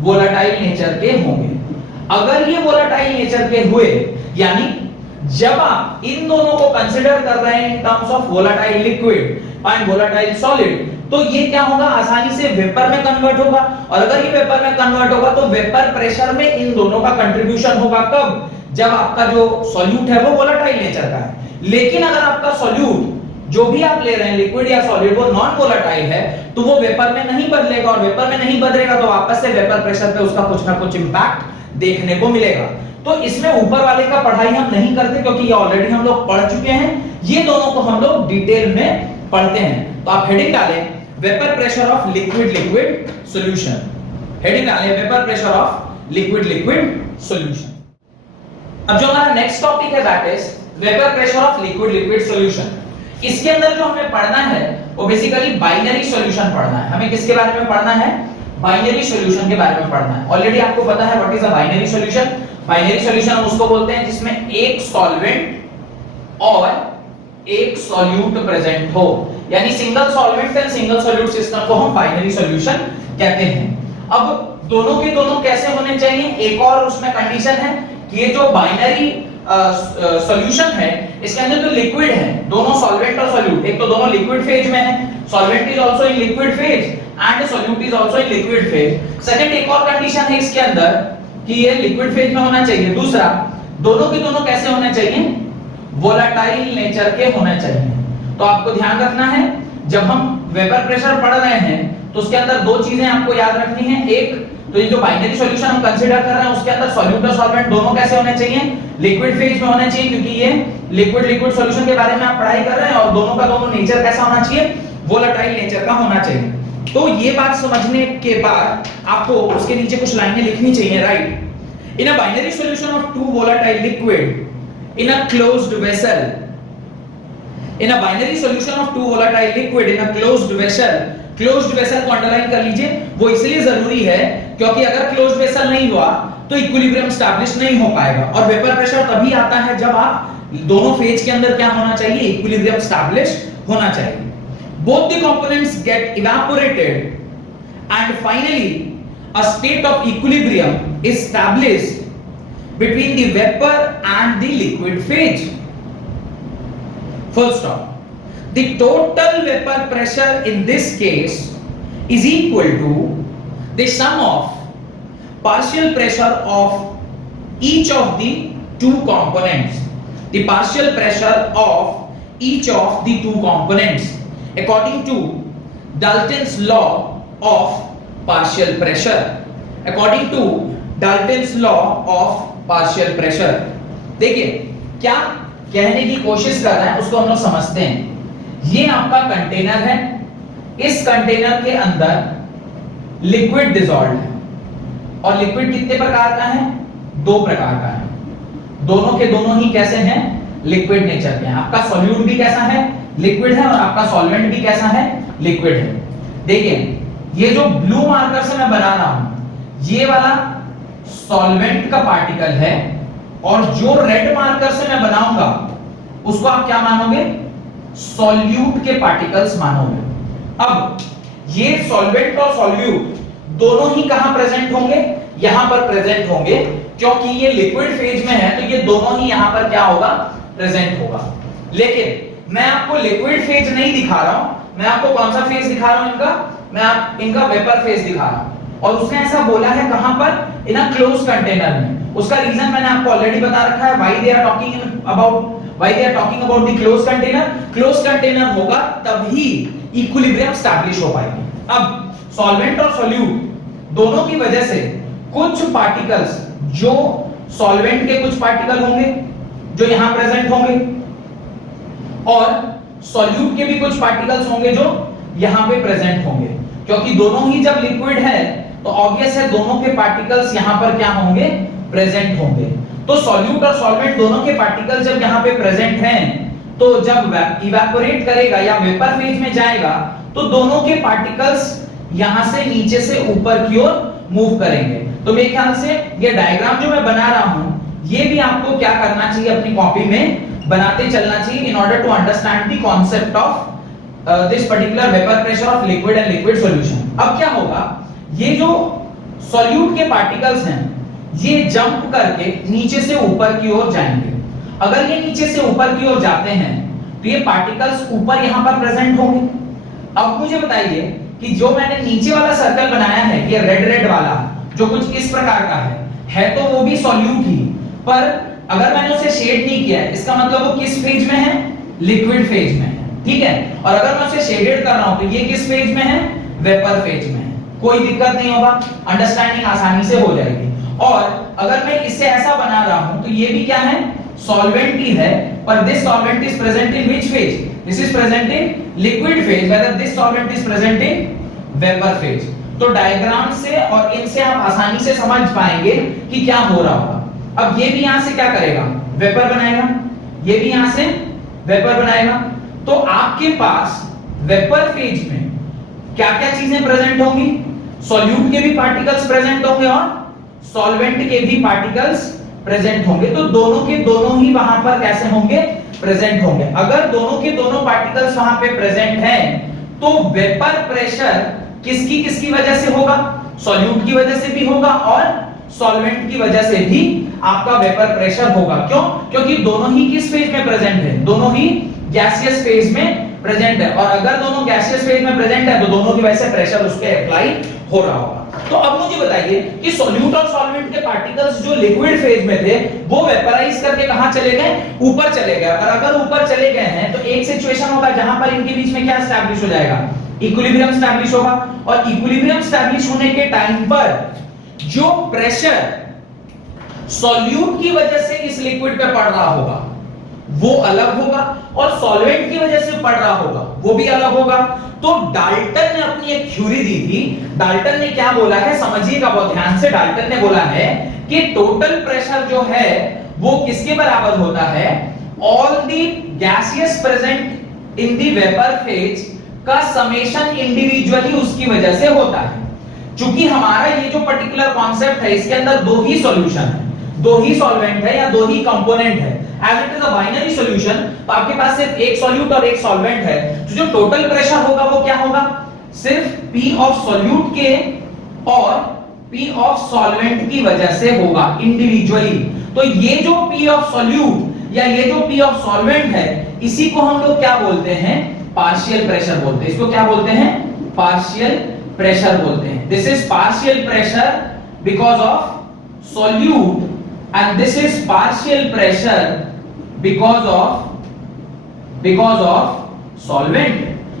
वोलेटाइल नेचर के होंगे। अगर ये वोलेटाइल नेचर के हुए, यानी जब आप इन दोनों को कंसीडर कर रहे हैं इन terms of volatile liquid, fine volatile solid, तो ये क्या होगा, आसानी से वेपर में कन्वर्ट होगा। और अगर ये वेपर में कन्वर्ट होगा तो वेपर प्रेशर में इन दोनों का कंट्रीब्यूशन होगा कब, जब आपका जो सॉल्यूट है वो वोलेटाइल नेचर का है। लेकिन अगर आपका सॉल्यूट जो भी आप ले रहे हैं लिक्विड या सॉलिड वो नॉन वोलेटाइल है तो वो वेपर में नहीं बदलेगा, और वेपर में नहीं बदलेगा तो वापस से वेपर प्रेशर पे उसका कुछ ना कुछ इंपैक्ट देखने को मिलेगा। तो इसमें ऊपर वाले का पढ़ाई हम नहीं करते क्योंकि ये ऑलरेडी हम लोग पढ़ चुके हैं, ये दोनों को हम लोग डिटेल में पढ़ते हैं। तो आप हेडिंग डालें vapour pressure of liquid liquid solution, heading डालें vapour pressure of liquid liquid solution. अब जो हमारा नेक्स्ट टॉपिक है that is vapour pressure of liquid liquid solution. इसके अंदर जो हमें पढ़ना है वो बेसिकली बाइनरी सॉल्यूशन पढ़ना है। हमें किसके बारे में पढ़ना है, बाइनरी सॉल्यूशन के बारे में पढ़ना है। ऑलरेडी आपको पता है what is a binary solution. Binary solution हम उसको बोलते हैं जिसमें एक सॉल्वेंट और एक सॉल्यूट प्रेजेंट हो, यानी single solvent and single solute system को हम बाइनरी सॉल्यूशन कहते हैं। अब दोनों के दोनों कैसे होने चाहिए, एक और उसमें कंडीशन है कि ये जो बाइनरी सॉल्यूशन है इसके अंदर जो लिक्विड है, दोनों सॉल्वेंट और सॉल्यूट, एक तो दोनों लिक्विड फेज में है, solvent is also in liquid phase and solute is also in liquid phase. Second एक और कंडीशन है इसके अंदर कि ये लिक्विड फेज में होना चाहिए। दूसरा, दोनों के दोनों कैसे होने चाहिए, वोलेटाइल नेचर के होने चाहिए। तो आपको ध्यान रखना है जब हम वेपर प्रेशर पढ़ रहे हैं तो उसके अंदर दो चीजें आपको याद रखनी है। एक तो ये जो बाइनरी सॉल्यूशन हम कंसीडर कर रहे हैं उसके अंदर सॉल्यूट और सॉल्वेंट दोनों कैसे होने चाहिए, लिक्विड फेज में होने चाहिए, क्योंकि ये लिक्विड लिक्विड सॉल्यूशन के बारे में आप पढ़ाई कर रहे हैं, और दोनों का दोनों नेचर कैसा होना चाहिए, वोलेटाइल नेचर का होना चाहिए। तो ये बात समझने के बाद आपको उसके नीचे कुछ लाइनें लिखनी चाहिए, right. In a binary solution of two volatile liquid in a closed vessel, in a binary solution of two volatile liquid in a closed vessel, closed vessel को अंडरलाइन कर लीजिए, वो इसलिए जरूरी है क्योंकि अगर क्लोज्ड वेसल नहीं हुआ तो इक्विलिब्रियम एस्टैब्लिश नहीं हो पाएगा। और वेपर प्रेशर तभी आता है जब आप दोनों फेज के अंदर क्या होना चाहिए, इक्विलिब्रियम एस्टैब्लिश होना चाहिए। both the components get evaporated and finally a state of equilibrium is established between the vapor and the liquid phase, full stop. The total vapor pressure in this case is equal to the sum of partial pressure of each of the two components, the partial pressure of each of the two components according to Dalton's law of partial pressure, according to Dalton's law of partial pressure। देखिए क्या कहने की कोशिश कर रहा है उसको हम लोग समझते हैं। ये आपका कंटेनर है, इस कंटेनर के अंदर लिक्विड डिसॉल्व्ड है, और लिक्विड कितने प्रकार का है, दो प्रकार का है, दोनों के दोनों ही कैसे हैं, लिक्विड नेचर के हैं। आपका सॉल्यूट भी कैसा है, लिक्विड है, और आपका सॉल्वेंट भी कैसा है, लिक्विड है। देखिए ये जो ब्लू मार्कर से मैं बना रहा हूं ये वाला सॉल्वेंट का पार्टिकल है, और जो रेड मार्कर से मैं बनाऊंगा उसको आप क्या मानोगे, सॉल्यूट के पार्टिकल्स मानोगे। अब ये सॉल्वेंट और सॉल्यूट दोनों ही कहां प्रेजेंट होंगे, यहां पर प्रेजेंट होंगे, क्योंकि ये लिक्विड फेज में है तो ये दोनों ही यहां पर क्या होगा, प्रेजेंट होगा। लेकिन मैं आपको लिक्विड फेज नहीं दिखा रहा हूं, मैं आपको कौन सा फेज दिखा रहा हूं, इनका वेपर फेज दिखा रहा हूं। और उसने ऐसा बोला है कहां पर, इन अ क्लोज कंटेनर में। उसका रीजन मैंने आपको ऑलरेडी बता रखा है, why they are talking about the close container. Close container होगा तभी इक्विलिब्रियम एस्टैब्लिश हो पाएगी। अब सॉल्वेंट और सॉल्यूट दोनों की वजह से कुछ पार्टिकल्स, जो सॉल्वेंट के कुछ पार्टिकल होंगे जो यहां प्रेजेंट होंगे, और सॉल्यूट के भी कुछ पार्टिकल्स होंगे जो यहां पे प्रेजेंट होंगे, क्योंकि दोनों ही जब लिक्विड है तो ऑब्वियस है दोनों के पार्टिकल्स यहां पर क्या होंगे, प्रेजेंट होंगे। तो सॉल्यूट और सॉल्वेंट दोनों के पार्टिकल्स जब यहां पे प्रेजेंट हैं तो जब इवेपोरेट करेगा या वेपर फेज में जाएगा तो दोनों के पार्टिकल्स यहां से नीचे से ऊपर की ओर मूव करेंगे। तो मेरे ख्याल से ये डायग्राम जो मैं बना रहा हूं ये भी आपको क्या करना चाहिए, अपनी कॉपी में बनाते चलना चाहिए in order to understand the concept of this particular vapour pressure of liquid and liquid solution. अब क्या होगा, ये जो सॉल्यूट के पार्टिकल्स हैं ये जंप करके नीचे से ऊपर की ओर जाएंगे। अगर ये नीचे से ऊपर की ओर जाते हैं तो ये पार्टिकल्स ऊपर यहां पर प्रेजेंट होंगे। अब मुझे बताइए कि जो मैंने नीचे वाला सर्कल बनाया है, ये रेड रेड वाला जो कुछ इस प्रकार का है तो वो भी सॉल्यूट ही, पर अगर मैंने उसे शेड नहीं किया है, इसका मतलब वो किस फेज में है? लिक्विड फेज में है, ठीक है। और अगर मैं उसे शेडेड कर रहा हूं तो ये किस फेज में है? वेपर फेज में है। कोई दिक्कत नहीं होगा, अंडरस्टैंडिंग आसानी से हो जाएगी। और अगर मैं इसे ऐसा बना रहा हूं तो ये भी क्या है? सॉल्वेंट ही है, पर this solvent is present in which phase? This is present in liquid phase, whether this solvent is present in vapour phase. तो डायग्राम से और इनसे आप आसानी से समझ पाएंगे कि क्या हो रहा होगा। अब ये भी यहां से क्या करेगा? वेपर बनाएगा, ये भी यहां से वेपर बनाएगा। तो आपके पास वेपर फेज में क्या क्या चीजें प्रेजेंट होंगी? सॉल्यूट के भी पार्टिकल्स प्रेजेंट होंगे और सॉल्वेंट के भी पार्टिकल्स प्रेजेंट होंगे। तो दोनों के दोनों ही वहां पर कैसे होंगे? प्रेजेंट होंगे। अगर दोनों के दोनों पार्टिकल्स वहां पे प्रेजेंट हैं तो वेपर प्रेशर किसकी किसकी वजह से होगा? सॉल्यूट की वजह से भी होगा और सॉल्वेंट की वजह से भी आपका वेपर प्रेशर होगा। क्यों? क्योंकि दोनों ही किस फेज में प्रेजेंट है? दोनों ही गैसियस फेज में प्रेजेंट है। और अगर दोनों गैसियस फेज में प्रेजेंट है तो दोनों की वजह से प्रेशर उस पे अप्लाई हो रहा होगा। तो अब मुझे बताइए कि सॉल्यूट और सॉल्वेंट के पार्टिकल्स जो लिक्विड फेज में थे वो वेपराइज करके कहां चले गए? ऊपर चले गए। और अगर ऊपर चले गए हैं तो एक सिचुएशन होगा जहां पर इनके बीच में क्या एस्टैब्लिश हो जाएगा? इक्विलिब्रियम एस्टैब्लिश होगा। और इक्विलिब्रियम एस्टैब्लिश होने के टाइम पर जो प्रेशर सॉल्यूट की वजह से इस लिक्विड पे पड़ रहा होगा वो अलग होगा और सॉल्वेंट की वजह से पड़ रहा होगा वो भी अलग होगा। तो डाल्टन ने अपनी एक थ्योरी दी थी। डाल्टन ने क्या बोला है? समझिएगा बहुत ध्यान से। डाल्टन ने बोला है कि टोटल प्रेशर जो है वो किसके बराबर होता है? All the gaseous present in the vapour phase का समेशन इंडिविजुअली उसकी वजह से होता है। क्योंकि हमारा ये जो पर्टिकुलर कॉन्सेप्ट है इसके अंदर दो ही सॉल्यूशन है, दो ही सॉल्वेंट है या दो ही कंपोनेंट है। As it is a binary solution, तो आपके पास सिर्फ एक सॉल्यूट और एक सॉल्वेंट है। तो जो टोटल प्रेशर होगा वो क्या होगा? सिर्फ P ऑफ सॉल्यूट के और P ऑफ सॉल्वेंट की वजह से होगा इंडिविजुअली। तो ये जो P ऑफ सॉल्यूट या ये जो P ऑफ सॉल्वेंट है इसी को हम लोग क्या बोलते हैं? पार्शियल प्रेशर बोलते हैं। इसको क्या बोलते हैं? पार्शियल प्रेशर बोलते हैं। This is partial pressure because of solute and this is partial pressure because of solvent।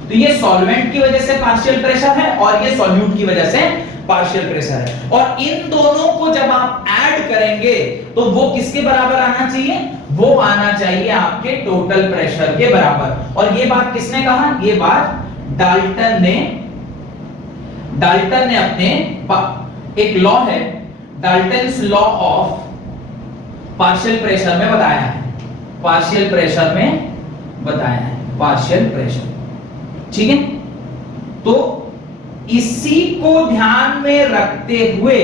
तो ये सॉल्वेंट की वजह से पार्शियल प्रेशर है और ये सॉल्यूट की वजह से पार्शियल प्रेशर है। और इन दोनों को जब आप ऐड करेंगे तो वो किसके बराबर आना चाहिए? वो आना चाहिए आपके टोटल प्रेशर के बराबर। और ये बात किसने कहा? ये बात डाल्टन ने अपने एक लॉ है, Dalton's law of partial pressure में बताया है। पार्शियल प्रेशर में बताया है, पार्शियल प्रेशर, ठीक है। तो इसी को ध्यान में रखते हुए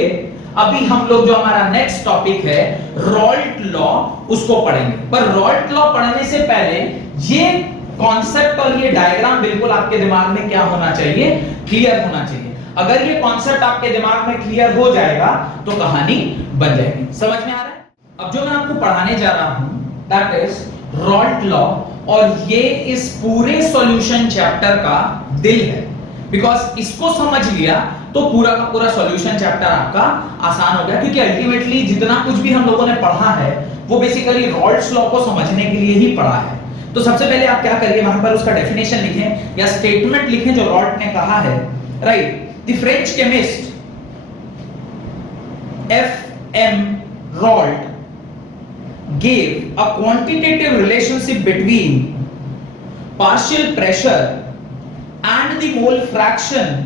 अभी हम लोग जो हमारा नेक्स्ट टॉपिक है रॉल्ट लॉ उसको पढ़ेंगे। पर रॉल्ट लॉ पढ़ने से पहले ये कॉन्सेप्ट और ये डायग्राम बिल्कुल आपके दिमाग में क्या होना चाहिए? क्लियर होना चाहिए। अगर ये कॉन्सेप्ट आपके दिमाग में क्लियर हो जाएगा तो कहानी बन जाएगी। समझ में आ रहा है? अब जो मैं आपको पढ़ाने जा रहा हूं दैट इज रॉल्ट लॉ, और ये इस पूरे सॉल्यूशन चैप्टर का दिल है। बिकॉज इसको समझ लिया तो पूरा का पूरा सॉल्यूशन चैप्टर आपका आसान हो गया। क्योंकि अल्टीमेटली जितना कुछ भी हम लोगों ने पढ़ा है वो बेसिकली रॉल्ट्स लॉ को समझने के लिए ही पढ़ा है। तो सबसे पहले आप क्या करिए, वहां पर उसका डेफिनेशन लिखें या स्टेटमेंट लिखें जो रॉल्ट ने कहा है। Right, the French chemist F.M. Rault gave a quantitative relationship between partial pressure and the mole fraction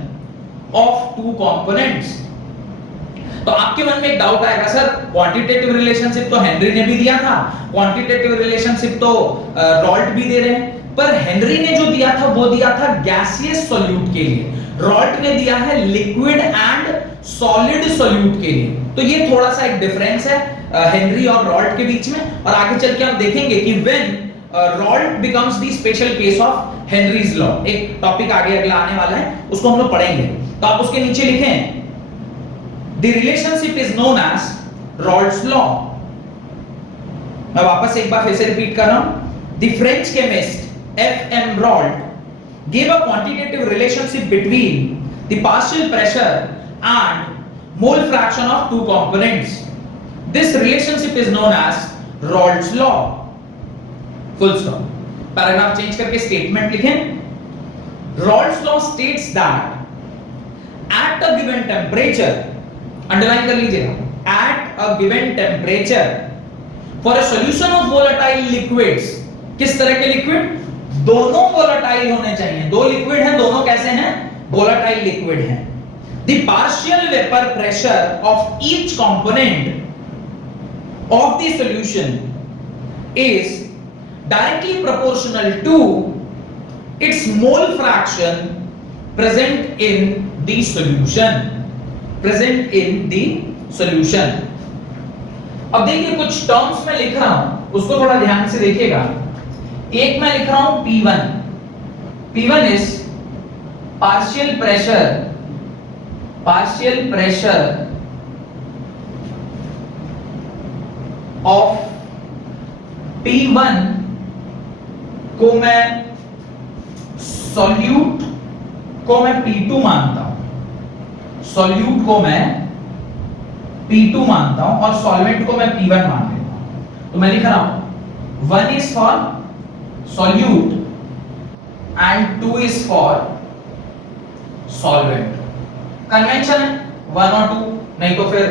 of two components। तो आपके मन में एक डाउट आएगा, सर क्वांटिटेटिव रिलेशनशिप तो हेनरी ने भी दिया था, क्वांटिटेटिव रिलेशनशिप तो रॉल्ट भी दे रहे हैं, पर हेनरी ने जो दिया था वो दिया था गैसियस सॉल्यूट के लिए, रॉल्ट ने दिया है लिक्विड एंड सॉलिड सॉल्यूट के लिए। तो ये थोड़ा सा एक डिफरेंस है हेनरी और रॉल्ट के बीच में। और आगे चल के हम देखेंगे कि when Raoult becomes the special case of Henry's law, एक टॉपिक आगे अगला आने वाला है उसको हम लोग पढ़ेंगे। तो आप उसके नीचे लिखें the relationship is known as Raoult's law. मैं वापस एक बार फिर से रिपीट कर रहा हूं, the French chemist F.M. Rault gave a quantitative relationship between the partial pressure and mole fraction of two components. This relationship is known as Rault's law. Full stop. Paragraph change करके statement लिखें. Rault's law states that at a given temperature, underline कर लीजिएगा, at a given temperature for a solution of volatile liquids, किस तरह के liquid? दोनों volatile होने चाहिए. दो लिक्विड हैं, दोनों कैसे हैं? Volatile लिक्विड हैं. The partial vapor pressure of each component of the solution is directly proportional to its mole fraction present in the solution. Present in the solution. अब देखिए कुछ टर्म्स में लिख रहा हूं, उसको थोड़ा ध्यान से देखिएगा. एक मैं लिख रहा हूं P1. P1 is partial pressure of P1 को मैं सॉल्यूट को मैं P2 मानता हूं. सॉल्यूट को मैं P2 मानता हूं और सॉल्वेंट को मैं P1 मान लेता हूं. तो मैं लिख रहा हूं 1 is for solute and 2 is for solvent. Convention 1 और 2, नहीं तो फिर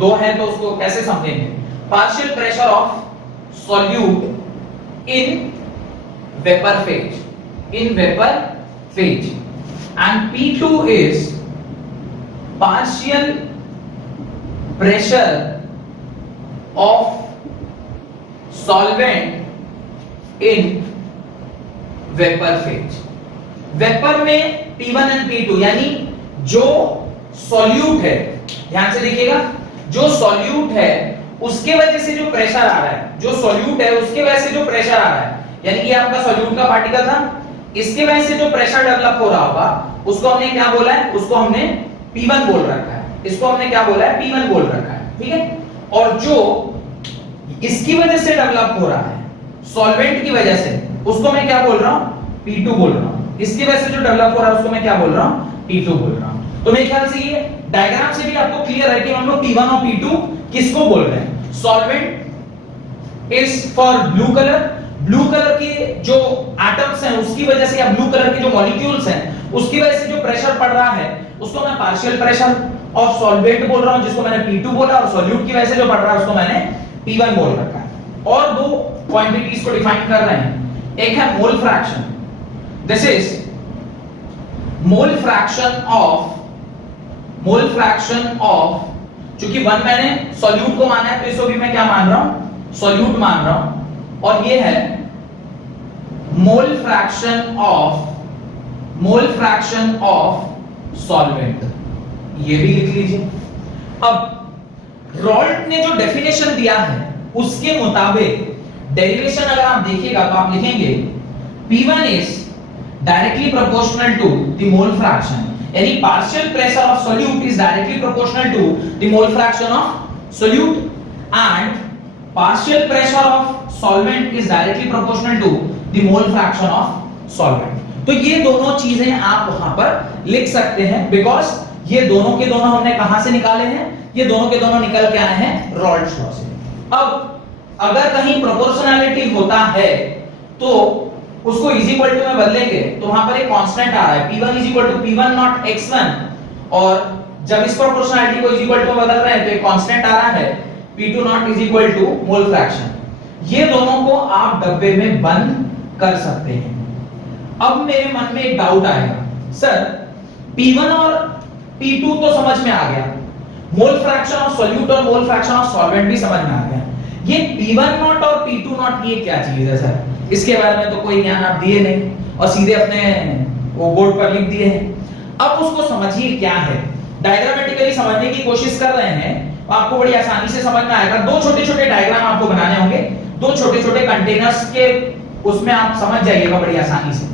2 है तो उसको कैसे समझेंगे? Partial pressure of solute in vapor phase, and P2 is partial pressure of solvent in vapor phase. Vapour में P1 and P2 यानी जो सॉल्यूट है, ध्यान से देखिएगा, जो सॉल्यूट है उसके वजह से जो प्रेशर आ रहा है, जो सॉल्यूट है उसके वजह से जो प्रेशर आ रहा है, यानी कि आपका सॉल्यूट का पार्टिकल था, इसके वजह से जो प्रेशर डेवलप हो रहा होगा उसको हमने क्या बोला है? उसको हमने P1 बोल रखा है. इसको हमने क्या बोला है? P1 बोल रखा है. ठीक है. और जो इसकी वजह से डेवलप हो रहा है, सॉल्वेंट की वजह से, उसको मैं क्या बोल रहा हूं? P2 बोल रहा हूं. इसकी वजह से जो डेवलप हो रहा है उसको मैं क्या बोल रहा हूं? P2 बोल रहा हूं. तो मेरे ख्याल से ये डायग्राम से भी आपको क्लियर है कि हम लोग P1 और P2 किसको बोल रहे हैं. Solvent is for blue colour. Blue colour के जो एटम्स हैं उसकी वजह से, या ब्लू कलर के जो मॉलिक्यूल्स हैं उसकी वजह से जो प्रेशर पड़ रहा है उसको मैं पार्शियल प्रेशर ऑफ सॉल्वेंट बोल रहा हूं, जिसको मैंने P2 बोला, और सॉल्यूट की वजह से जो पड़ रहा है उसको मैंने P1 बोल रखा है. और दो क्वांटिटीज को डिफाइन कर रहे हैं. एक है mole fraction. This is mole fraction of चूंकि 1 मैंने सॉल्यूट को माना है तो इसको भी मैं क्या मान रहा हूं? सॉल्यूट मान रहा हूं. और ये है मोल फ्रैक्शन ऑफ सॉल्वेंट. ये भी लिख लीजिए. अब रॉल्ट ने जो डेफिनेशन दिया है उसके मुताबिक डेरिवेशन अगर आप देखिएगा तो आप लिखेंगे P1 is directly proportional to the mole fraction, यानी partial pressure of solute is directly proportional to the mole fraction of solute, and partial pressure of solvent is directly proportional to the mole fraction of solvent. तो ये दोनों चीजें आप वहां पर लिख सकते हैं, बिकॉज ये दोनों के दोनों हमने कहां से निकाले हैं? ये दोनों के दोनों निकल के आए हैं रॉल्ट्स लॉ से. अब अगर कहीं प्रोपोर्शनैलिटी होता है तो उसको इज इक्वल टू में बदलेंगे तो वहां पर एक कांस्टेंट आ रहा है P1 is equal to P1 not x1, और जब इस प्रोपोर्शनैलिटी को इज इक्वल टू में बदल रहे हैं तो एक कांस्टेंट आ रहा है P2 not is equal to mole fraction. ये दोनों को आप डब्बे में बंद कर सकते हैं. अब मेरे मन में एक डाउट आएगा, सर P1 और P2 तो समझ में आ गया, मोल फ्रैक्शन ऑफ सॉल्यूट और मोल फ्रैक्शन ऑफ सॉल्वेंट भी समझ में आ गया, ये P1 नॉट और P2 नॉट ये क्या चीज है सर? इसके बारे में तो कोई ज्ञान आप दिए नहीं और सीधे अपने वो बोर्ड पर लिख दिए हैं. अब उसको समझिए क्या है, डायग्रामेटिकली समझने की कोशिश कर रहे हैं, आपको बड़ी आसानी से समझ में आएगा. दो छोटे-छोटे डायग्राम आपको बनाने होंगे, दो छोटे-छोटे कंटेनर्स के, उसमें आप समझ जाइएगा बड़ी आसानी से.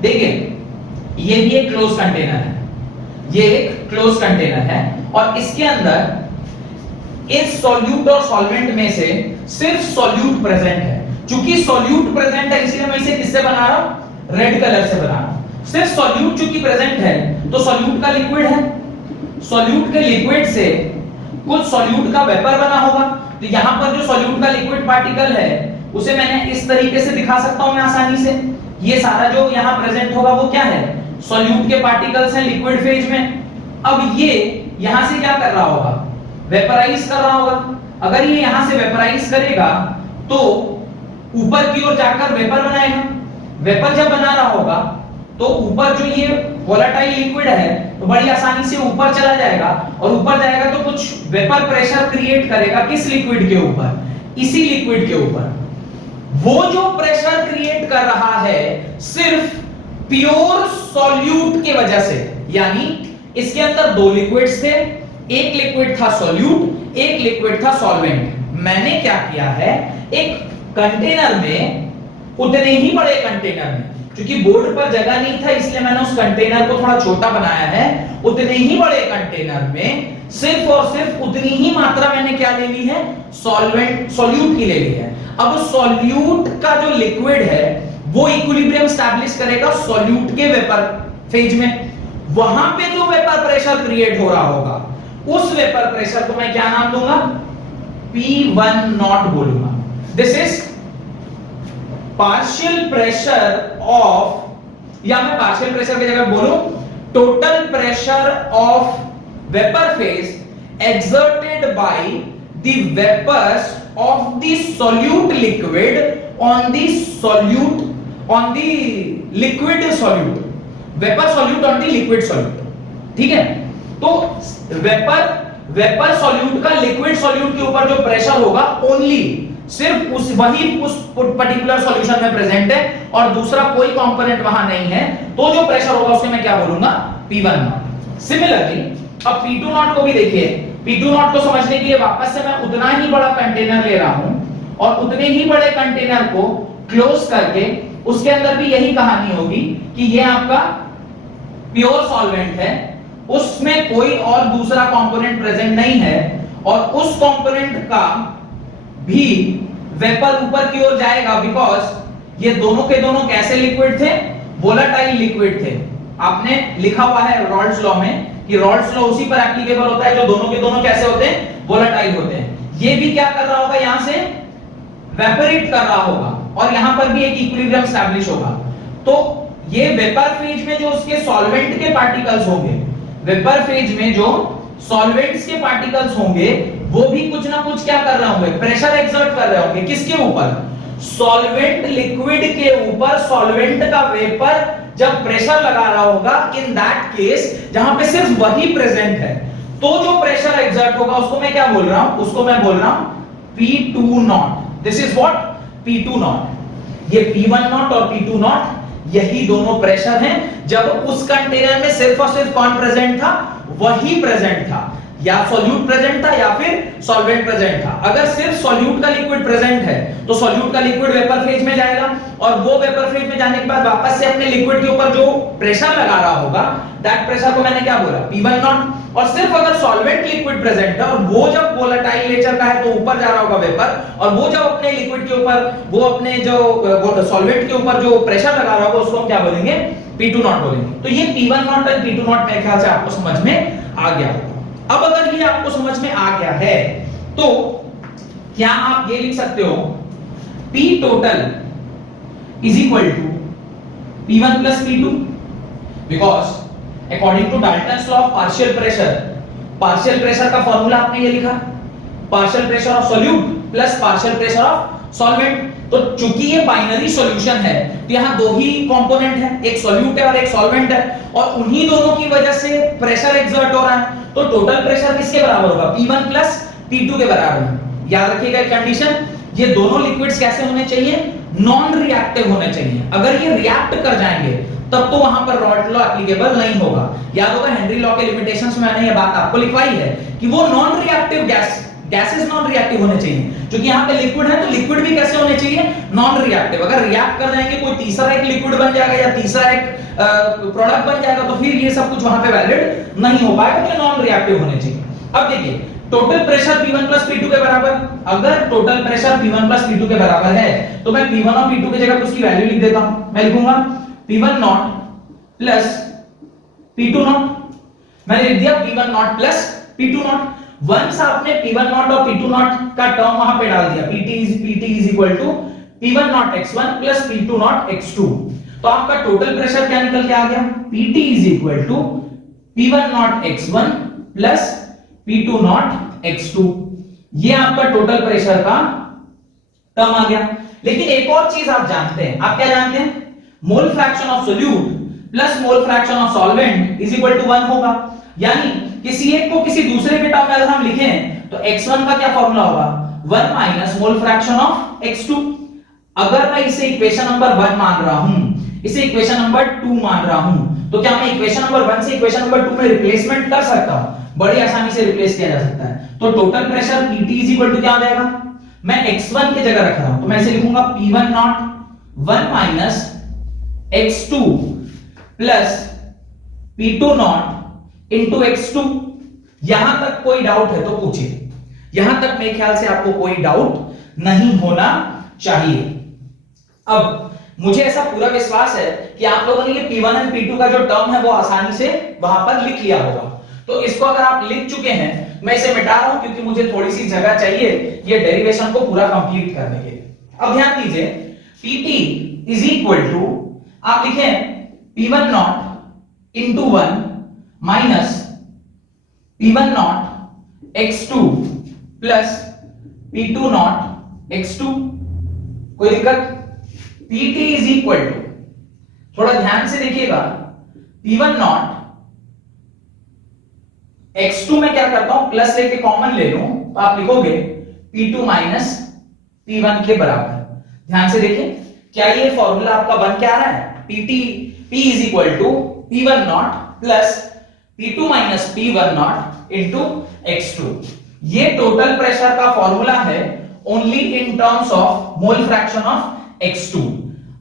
देखिए ये भी एक क्लोज कंटेनर है, ये एक क्लोज कंटेनर है, और इसके अंदर इस सॉल्यूट और सॉल्वेंट में से सिर्फ सॉल्यूट प्रेजेंट है. चूंकि सॉल्यूट प्रेजेंट है इसलिए मैं इसे किससे बना रहा हूं? रेड कलर से बना रहा हूं। सिर्फ सॉल्यूट चूंकि प्रेजेंट है तो सॉल्यूट का लिक्विड है, सॉल्यूट के लिक्विड से कुछ सॉल्यूट का वेपर बना होगा। तो यहां पर जो सॉल्यूट का लिक्विड पार्टिकल है उसे मैंने इस तरीके से दिखा सकता हूं मैं आसानी से। ये सारा जो यहां प्रेजेंट होगा वो क्या है, सॉल्यूट के पार्टिकल्स हैं लिक्विड फेज में। अब ये यहां से क्या कर रहा होगा, वेपराइज कर रहा होगा। अगर ये यहां से वेपराइज करेगा तो ऊपर की ओर जाकर वेपर बनाएगा। वेपर जब बना रहा होगा तो ऊपर जो ये वोलेटाइल लिक्विड है तो बड़ी आसानी से ऊपर चला जाएगा, और ऊपर जाएगा तो कुछ वेपर प्रेशर क्रिएट करेगा। किस लिक्विड के ऊपर, इसी लिक्विड के ऊपर। वो जो प्रेशर क्रिएट कर रहा है सिर्फ प्योर सॉल्यूट की वजह से, यानी इसके अंदर दो लिक्विड्स थे, एक लिक्विड था सॉल्यूट, एक लिक्विड था सॉल्वेंट। मैंने क्या किया है, एक कंटेनर में, उतने ही बड़े कंटेनर में, क्योंकि बोर्ड पर जगह नहीं था इसलिए मैंने उस कंटेनर को थोड़ा छोटा बनाया है, उतने ही बड़े कंटेनर में सिर्फ और सिर्फ उतनी ही मात्रा मैंने क्या ले ली है, सॉल्वेंट सॉल्यूट की ले ली है। अब सॉल्यूट का जो लिक्विड है वो इक्विलिब्रियम स्टैब्लिश करेगा सॉल्यूट के वेपर फेज में। वहां पे जो वेपर प्रेशर क्रिएट हो रहा होगा उस वेपर प्रेशर को मैं क्या नाम दूंगा, P1 नॉट बोलूंगा। This is partial pressure of, या मैं पार्शियल प्रेशर की जगह बोलूं total pressure of vapour phase exerted by the vapors of the solute liquid on the solute, on the liquid solute, vapor solute on the liquid solute। ठीक है, तो vapour solute का liquid solute के ऊपर जो प्रेशर होगा only सिर्फ उस पर्टिकुलर सॉल्यूशन में प्रेजेंट है और दूसरा कोई कंपोनेंट वहां नहीं है, तो जो प्रेशर होगा उसे मैं क्या बोलूंगा, P1 नॉट। सिमिलरली अब P2 नॉट को भी देखिए। P2 नॉट को समझने के लिए वापस से मैं उतना ही बड़ा कंटेनर ले रहा हूं और उतने ही बड़े कंटेनर को क्लोज करके उसके अंदर भी यही कहानी होगी कि ये आपका प्योर सॉल्वेंट है, उसमें कोई और दूसरा कंपोनेंट प्रेजेंट नहीं है, और उस कंपोनेंट का भी वेपर ऊपर की ओर जाएगा, बिकॉज ये दोनों के दोनों कैसे लिक्विड थे, वोलेटाइल लिक्विड थे। आपने लिखा हुआ है रॉल्ड्स लॉ में कि रॉल्ड्स लॉ उसी पर एप्लीकेबल होता है जो दोनों के दोनों कैसे होते हैं, वोलेटाइल होते हैं। ये भी क्या कर रहा होगा, यहां से वेपरेट कर रहा होगा और यहां पर भी एक इक्विलिब्रियम एस्टैब्लिश होगा। तो ये वेपर फेज में जो उसके सॉल्वेंट के पार्टिकल्स होंगे, वेपर फेज में जो सॉल्वेंट्स के पार्टिकल्स होंगे वो भी कुछ ना कुछ क्या कर रहे होंगे, प्रेशर एक्सर्ट कर रहे होंगे। किसके ऊपर, सॉल्वेंट लिक्विड के ऊपर। सॉल्वेंट का वेपर जब प्रेशर लगा रहा होगा, इन दैट केस जहां पे सिर्फ वही प्रेजेंट है, तो जो प्रेशर एक्सर्ट होगा उसको मैं क्या बोल रहा हूं, उसको मैं बोल रहा हूं P2 not. This is what, P2 not. ये P1 नॉट और P2 नॉट यही दोनों प्रेशर हैं जब उस कंटेनर में सिर्फ और सिर्फ कौन प्रेजेंट था, वही प्रेजेंट था, या सॉल्यूट प्रेजेंट था या फिर सॉल्वेंट प्रेजेंट था। अगर सिर्फ सॉल्यूट का लिक्विड प्रेजेंट है तो सॉल्यूट का लिक्विड वेपर फेज में जाएगा और वो वेपर फेज में जाने के बाद वापस से अपने लिक्विड के ऊपर जो प्रेशर लगा रहा होगा, दैट प्रेशर को मैंने क्या बोला, P1 नॉट। और सिर्फ अगर सॉल्वेंट लिक्विड प्रेजेंट है और वो जब वोलेटाइल नेचर का है तो ऊपर जा रहा होगा वेपर, और वो जब अपने लिक्विड के ऊपर, वो अपने जो सॉल्वेंट के ऊपर जो प्रेशर लगा रहा होगा उसको हम क्या बोलेंगे, P2 नॉट बोलेंगे। तो ये P1 नॉट और P2 नॉट मेरे ख्याल से आपको समझ में आ गया होगा। अब अगर ये आपको समझ में आ गया है तो क्या आप ये लिख सकते हो, P total is equal to P1 plus P2, because according to Dalton's law of partial pressure का फॉर्मूला आपने ये लिखा, partial pressure of solute plus partial pressure of solvent। तो चूंकि ये बाइनरी सॉल्यूशन है तो यहां दो ही कंपोनेंट है, एक सॉल्यूट है और एक सॉल्वेंट है, और उन्हीं दोनों की वजह से प्रेशर एक्सर्ट हो रहा है। तो टोटल प्रेशर किसके बराबर होगा, P1 प्लस P2 के बराबर। याद रखिएगा कंडीशन, ये दोनों लिक्विड्स कैसे होने चाहिए, नॉन रिएक्टिव होने चाहिए। अगर ये रिएक्ट कर जाएंगे तब तो वहां पर रॉल्ड्स लॉ एप्लीकेबल नहीं होगा। याद होगा हेनरी लॉ के लिमिटेशंस में मैंने ये बात आपको लिखवाई है कि वो non reactive gases non reactive होने चाहिए। क्योंकि यहाँ पे लिक्विड है तो लिक्विड भी कैसे होने चाहिए, नॉन रिएक्टिव। अगर रिएक्ट कर जाएंगे, कोई तीसरा एक लिक्विड बन जाएगा या तीसरा एक प्रोडक्ट बन जाएगा, तो फिर ये सब कुछ वहां पे वैलिड नहीं हो पाएगा, तो नॉन रिएक्टिव होने चाहिए। अब देखिए total pressure P1 plus P2 के बराबर, अगर total pressure P1 plus P2 के बराबर है तो मैं P1 और P2 की जगह उसकी वैल्यू लिख देता हूं। मैं लिखूंगा P1 not plus P2 not. मैंने लिख दिया P1 not plus P2 not. Once आपने P1 नॉट और P2 नॉट का टर्म वहां पे डाल दिया, PT is equal to P1 not x1 plus P2 not x2, तो आपका टोटल प्रेशर क्या निकल के आ गया? PT is equal to P1 not x1 plus P2 not x2। ये आपका टोटल प्रेशर का टर्म आ गया। लेकिन एक और चीज आप जानते हैं, आप क्या जानते हैं? Mole fraction of solute plus mole fraction of solvent is equal to 1 होगा। यानी किसी एक को किसी दूसरे के टर्म में अगर हम लिखें तो x1 का क्या फॉर्मूला होगा? 1 minus mole fraction of x2। अगर मैं इसे इक्वेशन नंबर 1 मान रहा हूं, इसे इक्वेशन नंबर 2 मान रहा हूं, तो क्या मैं इक्वेशन नंबर 1 से इक्वेशन नंबर 2 में रिप्लेसमेंट कर सकता हूं? बड़ी आसानी से रिप्लेस किया जा सकता है। तो total pressure PT is equal to क्या आ जाएगा? मैं x1 की जगह रख रहा हूं तो मैं इसे लिखूंगा P1 not 1 minus x2 plus P2 not into x2। यहां तक कोई डाउट है तो पूछिए। यहां तक मेरे ख्याल से आपको कोई डाउट नहीं होना चाहिए। अब मुझे ऐसा पूरा विश्वास है कि आप लोगों ने ये P1 और P2 का जो टर्म है वो आसानी से वहां पर लिख लिया होगा। तो इसको अगर आप लिख चुके हैं, मैं इसे मिटा रहा हूं क्योंकि मुझे थोड़ी सी जगह चाहिए ये डेरिवेशन को पूरा कंप्लीट करने के लिए। अब ध्यान दीजिए, PT इज इक्वल टू, आप लिखें P1 not into 1 minus P1 not x2 plus P2 not x2। कोई दिक्कत? PT इज इक्वल टू, थोड़ा ध्यान से देखिएगा, P1 नॉट x2 में क्या करता हूं, प्लस लेके कॉमन ले लूं तो आप लिखोगे P2 माइनस P1 के बराबर। ध्यान से देखिए, क्या ये फॉर्मूला आपका बन क्या रहा है? P is equal to P1 not plus P2 minus P1 not into x2। ये टोटल प्रेशर का फॉर्मूला है only in terms of mole fraction of x2।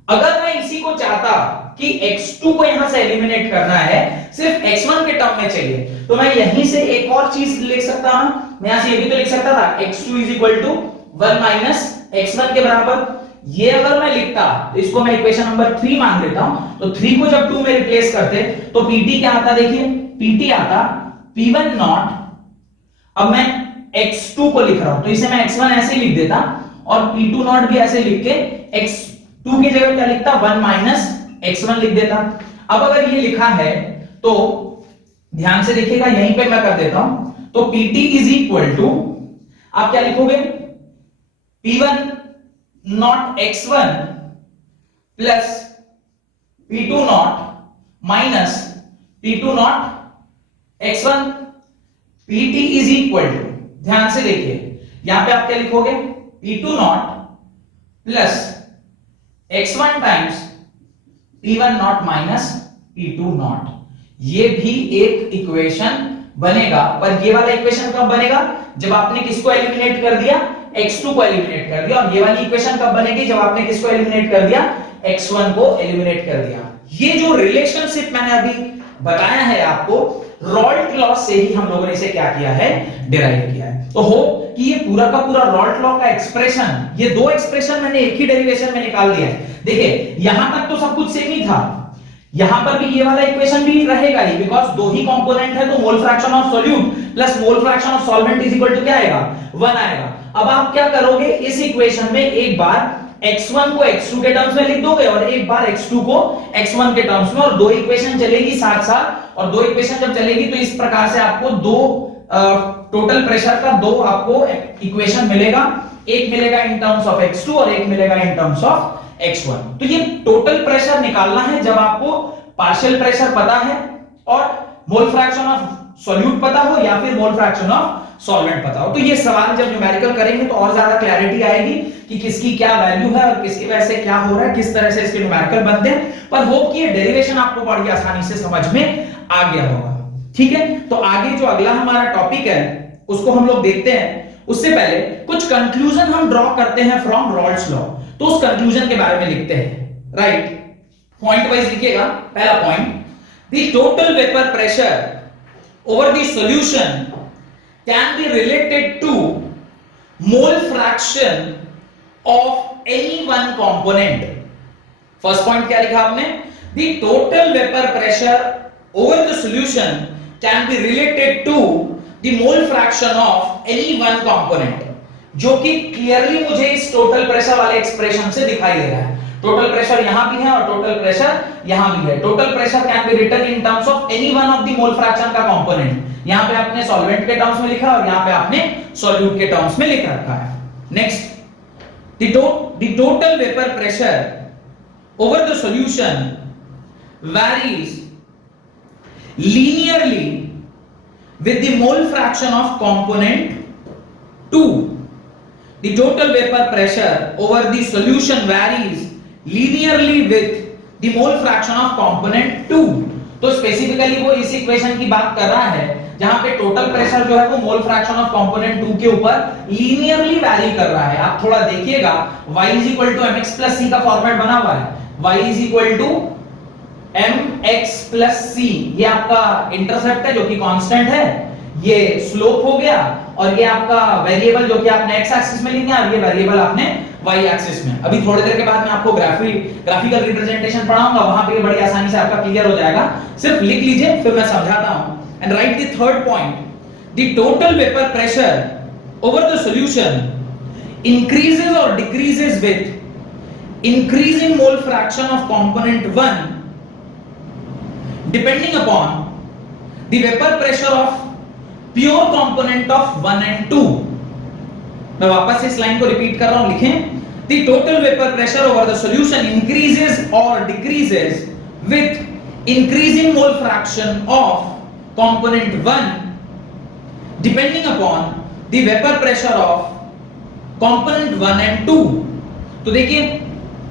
अगर मैं इसी को चाहता कि x2 को यहां से एलिमिनेट करना है, सिर्फ x1 के टर्म में चाहिए, तो मैं यहीं से एक और चीज लिख सकता हूं। मैं यहां से ये भी तो लिख सकता था, x2 is equal to 1 minus x1 के बराबर। ये अगर मैं लिखता तो इसको मैं इक्वेशन नंबर 3 मान लेता हूं, तो 3 को जब 2 में रिप्लेस करते तो PT क्या आता? देखिए PT आता P1 नॉट, अब मैं x2 को लिख रहा हूं तो इसे मैं x1 ऐसे लिख देता और P2 नॉट भी ऐसे लिख के x2 की जगह क्या लिखता? 1 माइनस x1 लिख देता। अब अगर ये लिखा है तो ध्यान से देखिएगा, यहीं पे मैं कर देता हूं, तो PT इज इक्वल टू, आप क्या लिखोगे? P1 not x1 plus P2 not minus P2 not x1। PT is equal to, ध्यान से देखिए, यहां पे आप क्या लिखोगे? P2 not plus x1 times P1 not minus P2 not. ये भी एक इक्वेशन बनेगा, पर ये वाला इक्वेशन कब बनेगा? जब आपने किसको एलिमिनेट कर दिया? x2 को एलिमिनेट कर दिया। और ये वाली इक्वेशन कब बनेगी? जब आपने किसको एलिमिनेट कर दिया? x1 को एलिमिनेट कर दिया। ये जो रिलेशनशिप मैंने अभी बताया है आपको, रॉल्ट लॉ से ही हम लोगों ने इसे क्या किया है? डिराइव किया है। तो हो कि ये पूरा का पूरा रॉल्ट लॉ का एक्सप्रेशन, ये दो एक्सप्रेशन मैंने एक ही डेरिवेशन में निकाल दिया है। देखिए यहां तक तो सब कुछ सेम ही था, यहां पर भी ये वाला इक्वेशन भी रहेगा ही, बिकॉज़ दो ही कंपोनेंट है, तो mole fraction of solute plus mole fraction of solvent is equal to क्या आएगा? 1 आएगा। अब आप क्या करोगे? इस इक्वेशन में एक बार x1 को x2 के टर्म्स में लिख दोगे और एक बार x2 को x1 के टर्म्स में, और दो इक्वेशन चलेगी साथ साथ। और दो इक्वेशन जब चलेगी तो इस प्रकार से आपको दो टोटल प्रेशर का दो आपको इक्वेशन मिलेगा, एक मिलेगा इन टर्म्स ऑफ x2 और एक मिलेगा इन टर्म्स ऑफ x1। तो ये टोटल प्रेशर निकालना है जब आपको पार्शियल प्रेशर पता है और मोल फ्रैक्शन ऑफ सॉल्यूट पता हो या फिर मोल फ्रैक्शन ऑफ सॉल्वेंट पता हो। तो ये सवाल जब न्यूमेरिकल करेंगे तो और ज्यादा क्लैरिटी आएगी कि किसकी क्या वैल्यू है और किसकी वजह से क्या हो रहा है, किस तरह से इसके न्यूमेरिकल बनते हैं। पर होप कि ये डेरिवेशन आपको बड़ी आसानी से समझ में आ गया होगा। ठीक है, तो आगे जो अगला हमारा टॉपिक है उसको हम लोग देखते हैं। उससे पहले कुछ कंक्लूजन हम ड्रॉ करते हैं फ्रॉम रॉल्ट्स लॉ, तो उस कंक्लूजन के बारे में लिखते हैं। राइट, पॉइंट वाइज लिखिएगा। पहला point, the total vapour pressure over the solution can be related to mole fraction of any one component. First point क्या लिखा आपने? the total vapor pressure over the solution can be related to the mole fraction of any one component, जो कि clearly मुझे इस total pressure वाले expression से दिखाई दे रहा है। टोटल प्रेशर यहां भी है और टोटल प्रेशर यहां भी है। Total pressure can be written in terms of any one of the mole fraction का कंपोनेंट। यहां पे आपने सॉल्वेंट के टर्म्स में लिखा और यहां पे आपने सॉल्यूट के टर्म्स में लिख रखा है। Next, the total vapor pressure over the solution varies linearly with the mole fraction of component 2. The total vapor pressure over the solution varies linearly with the mole fraction of component 2. तो specifically वो इस equation की बात कर रहा है जहां पे टोटल प्रेशर जो है वो मोल फ्रैक्शन ऑफ कंपोनेंट 2 के ऊपर लीनियरली वैरी कर रहा है। आप थोड़ा देखिएगा, y mx c का फॉर्मेट बना हुआ है। y mx c, ये आपका इंटरसेप्ट है जो कि कांस्टेंट है, ये स्लोप हो गया, और ये आपका वेरिएबल जो कि आपने x एक्सिस में लिखा है और ये वेरिएबल आपने y एक्सिस में। अभी थोड़ी देर के बाद मैं आपको ग्राफिकल रिप्रेजेंटेशन पढ़ाऊंगा, वहां पे बड़ी आसानी से आपका क्लियर हो जाएगा। सिर्फ लिख लीजिए, फिर मैं समझाता हूं। And write the third point. The total vapor pressure over the solution increases or decreases with increasing mole fraction of component 1 depending upon the vapor pressure of pure component of 1 and 2. मैं वापस इस line को repeat कर रहा हूं, लिखें। The total vapor pressure over the solution increases or decreases with increasing mole fraction of component 1 depending upon the vapor pressure of component 1 and 2. तो देखिए,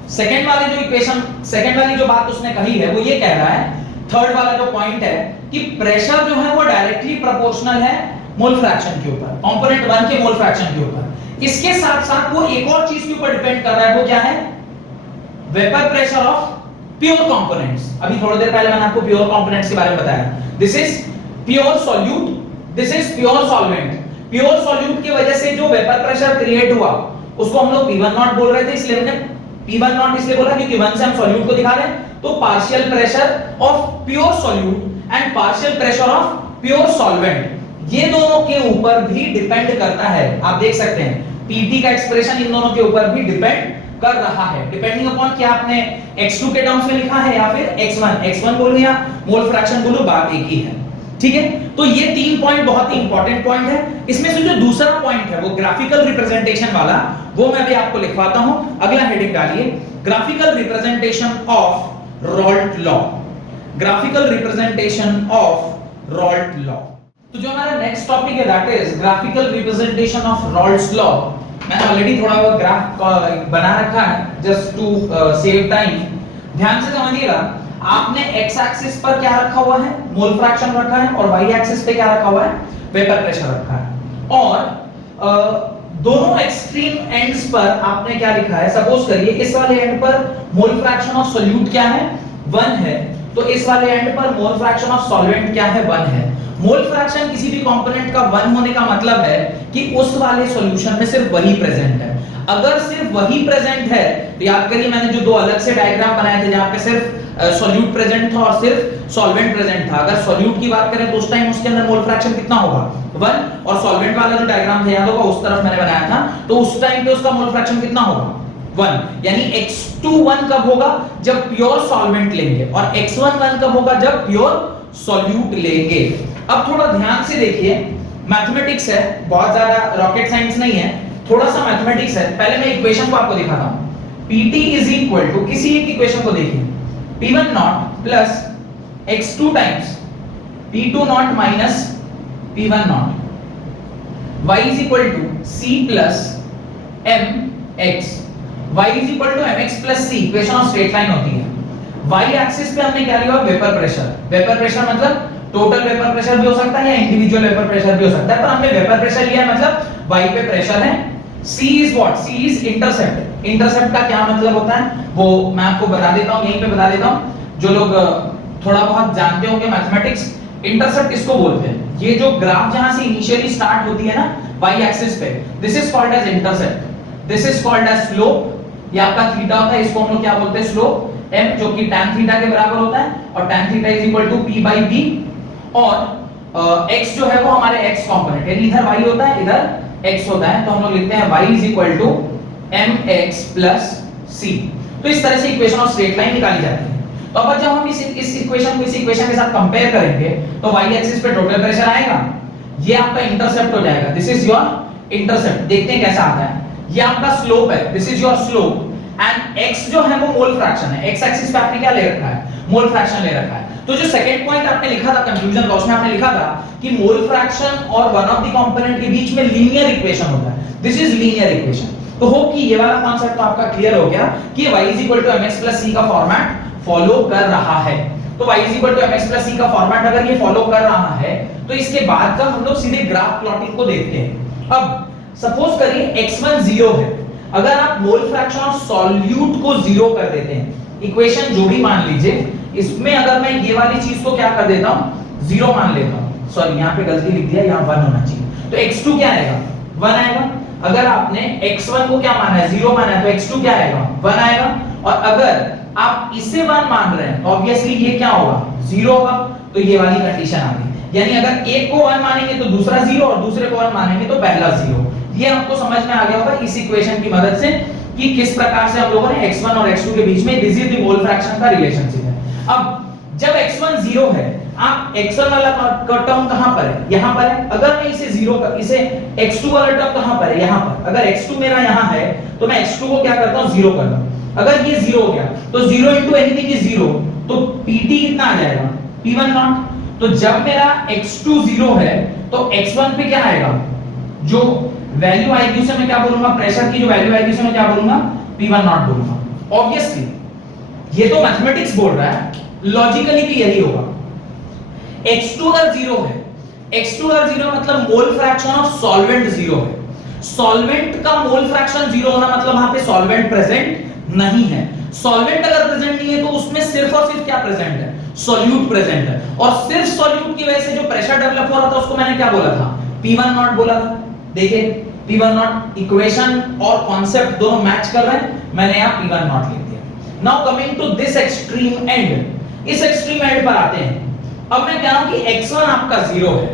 सेकंड वाली जो बात उसने कही है वो ये कह रहा है, थर्ड वाला जो पॉइंट है कि प्रेशर जो है वो डायरेक्टली प्रोपोर्शनल है मोल फ्रैक्शन के ऊपर, कंपोनेंट 1 के मोल फ्रैक्शन के ऊपर। इसके साथ साथ वो एक और चीज के ऊपर डिपेंड कर रहा है, वो क्या है? Vapour pressure of pure components. अभी थोड़ी देर पहले मैंने आपको प्योर कंपोनेंट्स के बारे में बताया। This is pure solute, this is pure solvent. Pure solute की वजह से जो वेपर प्रेशर क्रिएट हुआ उसको हम लोग P1 नॉट बोल रहे थे, इसलिए हमने P1 नॉट इसलिए बोला क्योंकि 1 से हम सॉल्यूट को दिखा रहे हैं। तो partial pressure of pure solute and partial pressure of pure solvent, ये दोनों के ऊपर भी डिपेंड करता है। आप देख सकते हैं Pt का एक्सप्रेशन इन दोनों के ऊपर भी डिपेंड कर रहा है, डिपेंडिंग अपॉन क्या आपने x2 के टर्म्स में लिखा है या फिर x1 बोलूं या मोल फ्रैक्शन बोलूं, बात एक ही है। ठीक है, तो ये 3 पॉइंट बहुत ही इंपॉर्टेंट पॉइंट है। इसमें से जो दूसरा पॉइंट है वो ग्राफिकल रिप्रेजेंटेशन वाला, वो मैं भी आपको लिखवाता हूं। अगला हेडिंग डालिए, graphical representation of Raoult law. Graphical representation of Raoult law. तो जो हमारा नेक्स्ट टॉपिक है that is graphical representation of Raoult's law. मैंने ऑलरेडी थोड़ा वो ग्राफ बना रखा है जस्ट टू सेव टाइम। ध्यान से समझिएगा, आपने x एक्सिस पर क्या रखा हुआ है? मोल फ्रैक्शन रखा है, और y एक्सिस पे क्या रखा हुआ है? वेपर प्रेशर रखा है। और दोनों एक्सट्रीम एंड्स पर आपने क्या लिखा है? सपोज करिए इस वाले एंड पर मोल फ्रैक्शन ऑफ सॉल्यूट क्या है? 1 है। तो इस वाले एंड पर मोल फ्रैक्शन ऑफ सॉल्वेंट क्या है? 1 है। मोल फ्रैक्शन किसी भी कंपोनेंट का 1 होने का मतलब है कि उस वाले सॉल्यूशन में सिर्फ वही प्रेजेंट है। अगर सिर्फ वही प्रेजेंट है तो याद करिए मैंने जो दो अलग से डायग्राम बनाए थे जहां पे सिर्फ सॉल्यूट प्रेजेंट था और सिर्फ सॉल्वेंट प्रेजेंट था। अगर सॉल्यूट की बात करें तो उस टाइम उसके अंदर मोल फ्रैक्शन कितना होगा? 1। और सॉल्वेंट वाला जो डायग्राम था याद होगा उस तरफ मैंने बनाया था, तो उस टाइम पे उसका मोल फ्रैक्शन कितना होगा? 1। यानी x21 कब होगा? जब प्योर सॉल्वेंट लेंगे, और x11 कब होगा? जब प्योर सॉल्यूट लेंगे। अब थोड़ा ध्यान से देखिए, मैथमेटिक्स है, बहुत ज्यादा रॉकेट साइंस नहीं है, थोड़ा सा मैथमेटिक्स है। पहले मैं इक्वेशन को आपको दिखाता हूं। Pt इज इक्वल टू, किसी एक इक्वेशन को देखिए, P1 not plus x2 times P2 not minus P1 not, y is equal to c plus mx, y is equal to mx plus c। Equation of straight line होती है। y axis पे हमने क्या लिया? Vapour pressure. Vapour pressure मतलब total vapour pressure भी हो सकता है या इंडिविजुअल वेपर प्रेशर भी हो सकता है, पर हमने वेपर प्रेशर लिया मतलब y पे प्रेशर है। c is what? c is intercept. Intercept का क्या मतलब होता है वो मैं आपको बता देता हूं, यहीं पे बता देता हूं। जो लोग थोड़ा बहुत जानते होंगे मैथमेटिक्स, इंटरसेप्ट किसको बोलते हैं? ये जो ग्राफ जहां से इनिशियली स्टार्ट होती है ना y एक्सिस पे, this is called as intercept, this is called as slope. ये आपका थीटा होता है, इसको हम लोग क्या बोलते हैं? स्लोप। m जो कि tan थीटा के बराबर होता है, और tan theta is equal to p by b, और x जो है वो हमारे x कंपोनेंट है, इधर y होता है इधर x होता है, तो हम लोग लिखते हैं y is equal to mx plus c। तो इस तरह से इक्वेशन ऑफ स्ट्रेट लाइन निकाली जाती है। तो अब जब हम इस इक्वेशन को इस इक्वेशन के साथ कंपेयर करेंगे तो y एक्सिस पे टोटल प्रेशर आएगा, ये आपका इंटरसेप्ट हो जाएगा, दिस इज योर इंटरसेप्ट। देखते हैं कैसा आता है। ये आपका स्लोप है, this is your slope, and x जो है वो मोल फ्रैक्शन है। x एक्सिस पे आपने क्या ले रखा है, मोल फ्रैक्शन ले रखा है। तो जो सेकंड पॉइंट आपने लिखा था कंक्लूजन का, उसमें आपने लिखा था कि मोल फ्रैक्शन और वन ऑफ द कंपोनेंट के बीच में लीनियर इक्वेशन होता है, दिस इज लीनियर इक्वेशन। तो होप कि ये वाला कॉन्सेप्ट तो आपका क्लियर हो गया कि y mx c का फॉर्मेट फॉलो कर रहा है। तो y mx c का फॉर्मेट अगर ये फॉलो कर रहा है तो इसके बाद का हम लोग सीधे ग्राफ प्लॉटिंग को देखते हैं। अब सपोज करिए x1 0 है, अगर आप मोल फ्रैक्शन ऑफ सॉल्यूट को 0 कर देते हैं, इक्वेशन जो भी मान लीजिए, इसमें अगर मैं ये वाली चीज को क्या कर देता हूं, 0 मान लेता हूं, सॉरी यहां पे गलती लिख दिया, यहां 1 होना चाहिए, तो x2 क्या आएगा, 1 आएगा। अगर आपने x1 को क्या माना है, 0 माना है, तो x2 क्या आएगा, 1 आएगा। और अगर आप इसे 1 मान रहे हैं, ऑब्वियसली ये क्या होगा, 0 होगा। तो ये वाली कंडीशन आ गई, यानी अगर एक को 1 मानेंगे तो दूसरा 0, और दूसरे को 1 मानेंगे तो पहला 0। ये आपको समझ में आ गया होगा इस इक्वेशन की मदद से कि किस प्रकार से हम लोगों ने x1 और x2 के बीच में this is the mole fraction का रिलेशनशिप है। अब जब x1 0 है, आप x1 वाला टर्म कहां पर है, यहां पर है। अगर मैं इसे 0 कर, इसे x2 वाला टर्म कहां पर है, यहां पर। अगर x2 मेरा यहां है तो मैं x2 को क्या करता हूं, 0 करता हूं। अगर ये 0 हो गया तो 0 into एनीथिंग इज 0, तो pt कितना आ जाएगा, p1 नॉट। तो जब मेरा x2 0 है तो x1 पे क्या आएगा, जो वैल्यू आएगी उसे मैं क्या बोलूंगा, प्रेशर की जो वैल्यू आएगी उसे मैं क्या बोलूंगा, p1 नॉट बोलूंगा। ऑब्वियसली ये तो मैथमेटिक्स बोल रहा है, लॉजिकली भी यही होगा। x2 अगर 0 है, x2 अगर 0 मतलब मोल फ्रैक्शन ऑफ सॉल्वेंट 0 है। सॉल्वेंट का मोल फ्रैक्शन 0 होना मतलब वहां पे सॉल्वेंट प्रेजेंट नहीं है। सॉल्वेंट अगर प्रेजेंट नहीं है तो उसमें सिर्फ और सिर्फ क्या प्रेजेंट है, सॉल्यूट प्रेजेंट है। और सिर्फ सॉल्यूट की वजह से जो प्रेशर डेवलप हो रहा था उसको मैंने क्या बोला था, p1 नॉट बोला था। देखिए p1 नॉट, इक्वेशन और कॉन्सेप्ट दोनों मैच कर रहे हैं, मैंने यहां p1 नॉट लिख दिया। Now coming to this extreme end, इस एक्सट्रीम एंड पर आते हैं। अब मैं कह रहा हूं कि x1 आपका 0 है,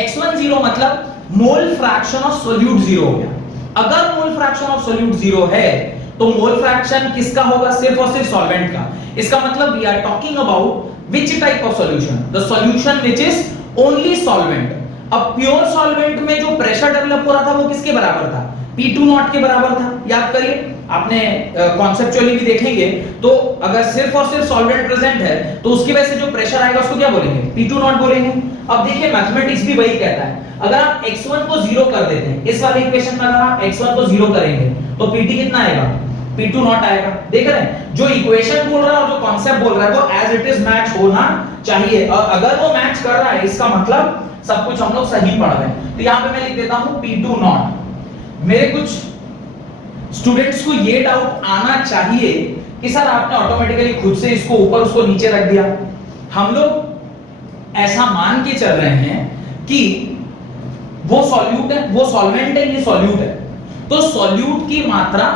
x1 0 मतलब मोल फ्रैक्शन ऑफ सॉल्यूट 0 हो गया। अगर मोल फ्रैक्शन ऑफ सॉल्यूट 0 है तो मोल फ्रैक्शन किसका होगा, सिर्फ और सिर्फ सॉल्वेंट का। इसका मतलब we are talking about which type of solution, the solution which is only solvent. अब प्योर सॉल्वेंट में जो प्रेशर डेवलप हो रहा था वो किसके बराबर था, P2 नॉट के बराबर था। याद करिए, आपने कॉन्सेप्चुअली भी देखेंगे तो अगर सिर्फ और सिर्फ सॉल्वेंट प्रेजेंट है तो उसकी वजह से जो प्रेशर आएगा उसको क्या बोलेंगे, P2 नॉट बोलेंगे। अब देखिए मैथमेटिक्स भी वही कहता है, अगर आप x1 को 0 कर देते हैं, इस वाले इक्वेशन में अगर आप x1 को 0 करेंगे तो pt कितना आएगा, P2 नॉट आएगा। देख रहे हैं, जो इक्वेशन बोल रहा है और जो कॉन्सेप्ट बोल रहा है वो एज इट इज मैच होना चाहिए, और अगर वो मैच कर रहा है इसका मतलब सब कुछ हम लोग सही पढ़ रहे हैं। तो यहां पे मैं लिख देता हूं P2 नॉट। मेरे कुछ स्टूडेंट्स को ये डाउट आना चाहिए कि सर आपने ऑटोमेटिकली खुद से इसको ऊपर उसको नीचे रख दिया। हम लोग ऐसा मान के चल रहे हैं कि वो सॉल्यूट है, वो सॉल्वेंट है, ये सॉल्यूट है, तो सॉल्यूट की मात्रा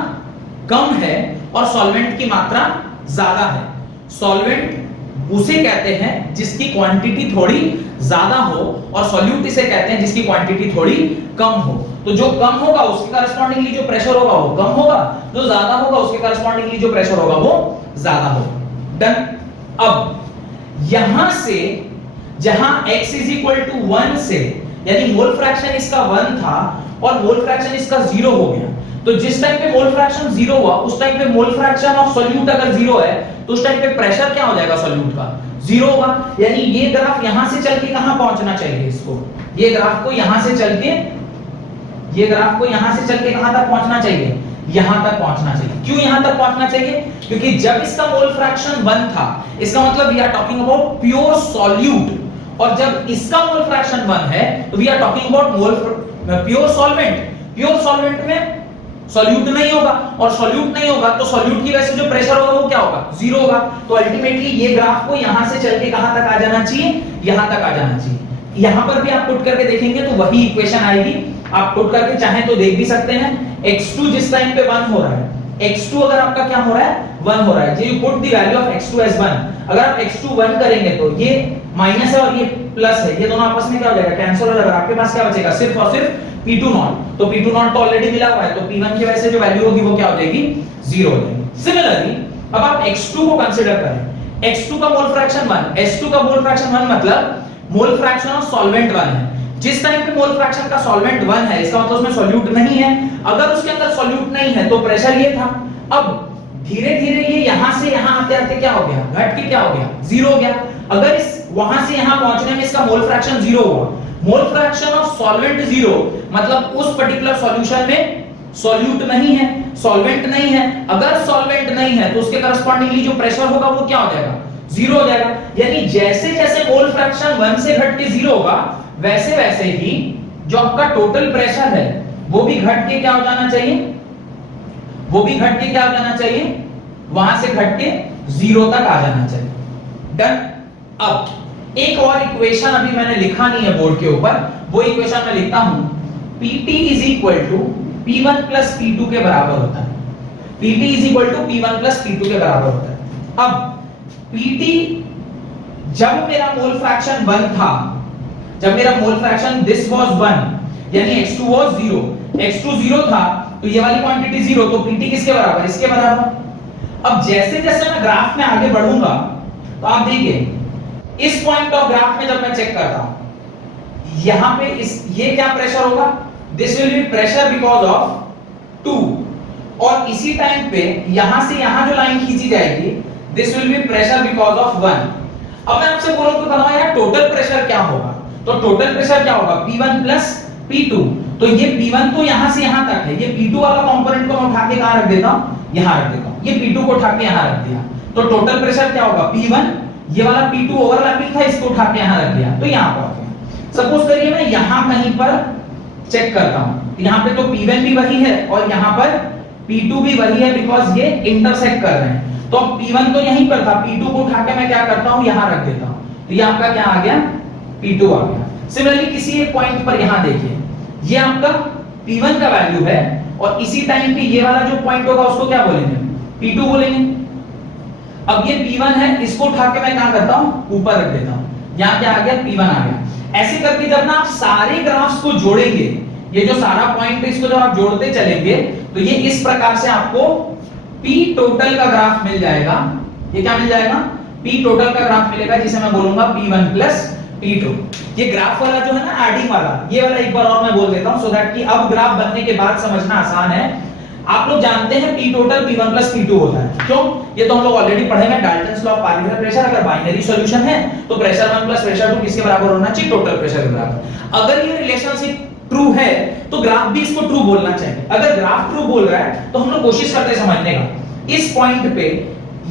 कम है और सॉल्वेंट की मात्रा ज्यादा है। सॉल्वेंट उसे कहते हैं जिसकी क्वांटिटी थोड़ी ज्यादा हो, और सॉल्यूट इसे कहते हैं जिसकी क्वांटिटी थोड़ी कम हो। तो जो कम होगा उसके करस्पॉन्डिंगली जो प्रेशर होगा वो कम होगा, जो ज्यादा होगा उसके करस्पॉन्डिंगली जो प्रेशर होगा वो ज्यादा होगा। डन। अब यहां से जहां x इज इक्वल टू 1 से, यानी मोल फ्रैक्शन इसका 1 था और मोल फ्रैक्शन इसका 0 हो गया, तो जिस टाइम पे मोल फ्रैक्शन 0 हुआ उस टाइम पे मोल फ्रैक्शन ऑफ सॉल्यूट अगर 0 है तो उस टाइम पे प्रेशर क्या हो जाएगा सॉल्यूट का, 0 होगा। यानी ये ग्राफ यहां से चल के कहां पहुंचना चाहिए, इसको, ये ग्राफ को यहां से चल के, ये ग्राफ को यहां से चल के कहां तक पहुंचना चाहिए, यहां तक पहुंचना चाहिए। क्यों यहां तक पहुंचना चाहिए, क्योंकि जब इसका मोल फ्रैक्शन 1 था, इसका मतलब we are talking about pure solute, और जब इसका मोल फ्रैक्शन 1 है तो we are talking about mole pure solvent. Pure solvent में सॉल्यूट नहीं होगा, और सॉल्यूट नहीं होगा तो सॉल्यूट की वजह से जो प्रेशर होगा वो क्या होगा, 0 होगा। तो अल्टीमेटली ये ग्राफ को यहां से चल के कहां तक आ जाना चाहिए, यहां तक आ जाना चाहिए। यहां पर भी आप पुट करके देखेंगे तो वही इक्वेशन आएगी। आप पुट करके चाहे तो देख भी सकते हैं, x2 जिस टाइम पे 1 हो रहा है, x2 अगर आपका क्या हो रहा है, 1 हो रहा है। ये you put the value of x2 as 1, अगर आप x2 1 करेंगे तो ये माइनस है और ये प्लस है, ये दोनों आपस में क्या हो जाएगा, कैंसिल हो जाएगा। आपके पास क्या बचेगा, सिर्फ और सिर्फ p2 नॉट। तो p2 नॉट तो ऑलरेडी मिला हुआ है, तो p1 की वजह से जो वैल्यू होगी वो क्या हो जाएगी, 0 हो जाएगी। सिमिलरली अब आप x2 को कंसीडर करें, x2 का मोल फ्रैक्शन 1, h2 का मोल फ्रैक्शन 1 मतलब मोल फ्रैक्शन ऑफ सॉल्वेंट 1 है। जिस टाइम पे मोल फ्रैक्शन का सॉल्वेंट 1 है, इसका मतलब उसमें सॉल्यूट नहीं है। अगर उसके अंदर सॉल्यूट नहीं है तो प्रेशर ये था। अब धीरे-धीरे ये यहां से यहां आते-आते क्या हो गया, घट के क्या हो गया, 0 हो गया। अगर इस वहां से यहां पहुंचने में इसका मोल फ्रैक्शन 0 हुआ, मोल फ्रैक्शन ऑफ सॉल्वेंट 0 मतलब उस पर्टिकुलर सॉल्यूशन में सॉल्यूट नहीं है, सॉल्वेंट नहीं है। अगर सॉल्वेंट नहीं है तो उसके करस्पॉन्डिंगली जो प्रेशर होगा वो क्या हो जाएगा, 0 हो जाएगा। यानी जैसे जैसे मोल फ्रैक्शन 1 से घट के 0 होगा, वैसे वैसे ही जो आपका टोटल प्रेशर है वो भी घट के क्या हो जाना चाहिए, वो भी घट के क्या हो जाना चाहिए, वहां से घट के 0 तक आ जाना चाहिए। डन। अब एक और इक्वेशन अभी मैंने लिखा नहीं है बोर्ड के ऊपर, वो इक्वेशन मैं लिखता हूं, Pt is equal to P1 plus P2 के बराबर होता है। Pt is equal to P1 plus P2 के बराबर होता है। अब Pt जब मेरा मोल फ्रैक्शन 1 था, जब मेरा मोल फ्रैक्शन दिस वाज 1 यानी x2 वाज 0, x2 0 था तो ये वाली क्वांटिटी 0, तो Pt किसके बराबर, इसके बराबर। अब जैसे जैसे मैं ग्राफ में आगे बढ़ूंगा तो आप देखिए इस पॉइंट ऑफ ग्राफ में जब मैं चेक करता हूं, यहां पे इस ये क्या प्रेशर होगा, this will be pressure because of 2, और इसी टाइम पे यहां से यहां जो लाइन खींची जाएगी this will be pressure because of 1। अब मैं आपसे बोलूं तो बताओ यार टोटल प्रेशर क्या होगा, तो टोटल प्रेशर क्या होगा, P1 प्लस P2। तो ये P1 तो यहां से यहां तक है, ये P2 वाला कंपोनेंट को मैं उठा के कहां रख देता हूं, यहां रख देता हूं। ये P2 को उठा के यहां रख दिया, तो टोटल प्रेशर क्या होगा, P1, ये वाला P2 ओवरलैपिंग था, इसको उठा के यहां रख दिया, तो यहां पहुंच गया। सपोज करिए मैं यहां कहीं पर चेक करता हूं, यहां पे तो P1 भी वही है और यहां पर P2 भी वही है, बिकॉज़ ये इंटरसेक्ट कर रहे हैं। तो P1 तो यहीं पर था, P2 को उठा के मैं क्या करता हूं, यहां रख देता हूं, तो ये आपका क्या आ गया, P2 आ गया। सिमिलरली किसी एक पॉइंट पर यहां देखिए, ये आपका P1 का वैल्यू है और इसी टाइम पे ये वाला जो पॉइंट होगा उसको क्या बोलेंगे, P2 बोलेंगे। अब ये P1 है, इसको उठा के मैं क्या करता हूं, ऊपर रख देता हूं, यहां क्या आ गया, P1 आ गया। ऐसे करके जब ना आप सारे ग्राफ्स को जोड़ेंगे, ये जो सारा पॉइंट है इसको जब आप जोड़ते चलेंगे तो ये इस प्रकार से आपको P टोटल का ग्राफ मिल जाएगा। ये क्या मिल जाएगा, P टोटल का ग्राफ मिलेगा, जिसे मैं बोलूंगा P1 प्लस P2। ये ग्राफ वाला जो है ना एडिंग वाला, ये वाला एक बार और मैं बोल देता हूं सो दैट कि अब ग्राफ बनने के बाद समझना आसान है। आप लोग जानते हैं P total P1 plus P2 होता है, क्यों, ये तो हम लोग ऑलरेडी पढ़े हैं, Dalton's law of particular pressure. अगर बाइनरी सॉल्यूशन है तो प्रेशर 1 प्लस प्रेशर 2 किसके बराबर होना चाहिए, टोटल प्रेशर के बराबर। अगर ये रिलेशनशिप ट्रू है तो ग्राफ भी इसको ट्रू बोलना चाहिए। अगर ग्राफ ट्रू बोल रहा है तो हम लोग कोशिश करते हैं समझने का। इस पॉइंट पे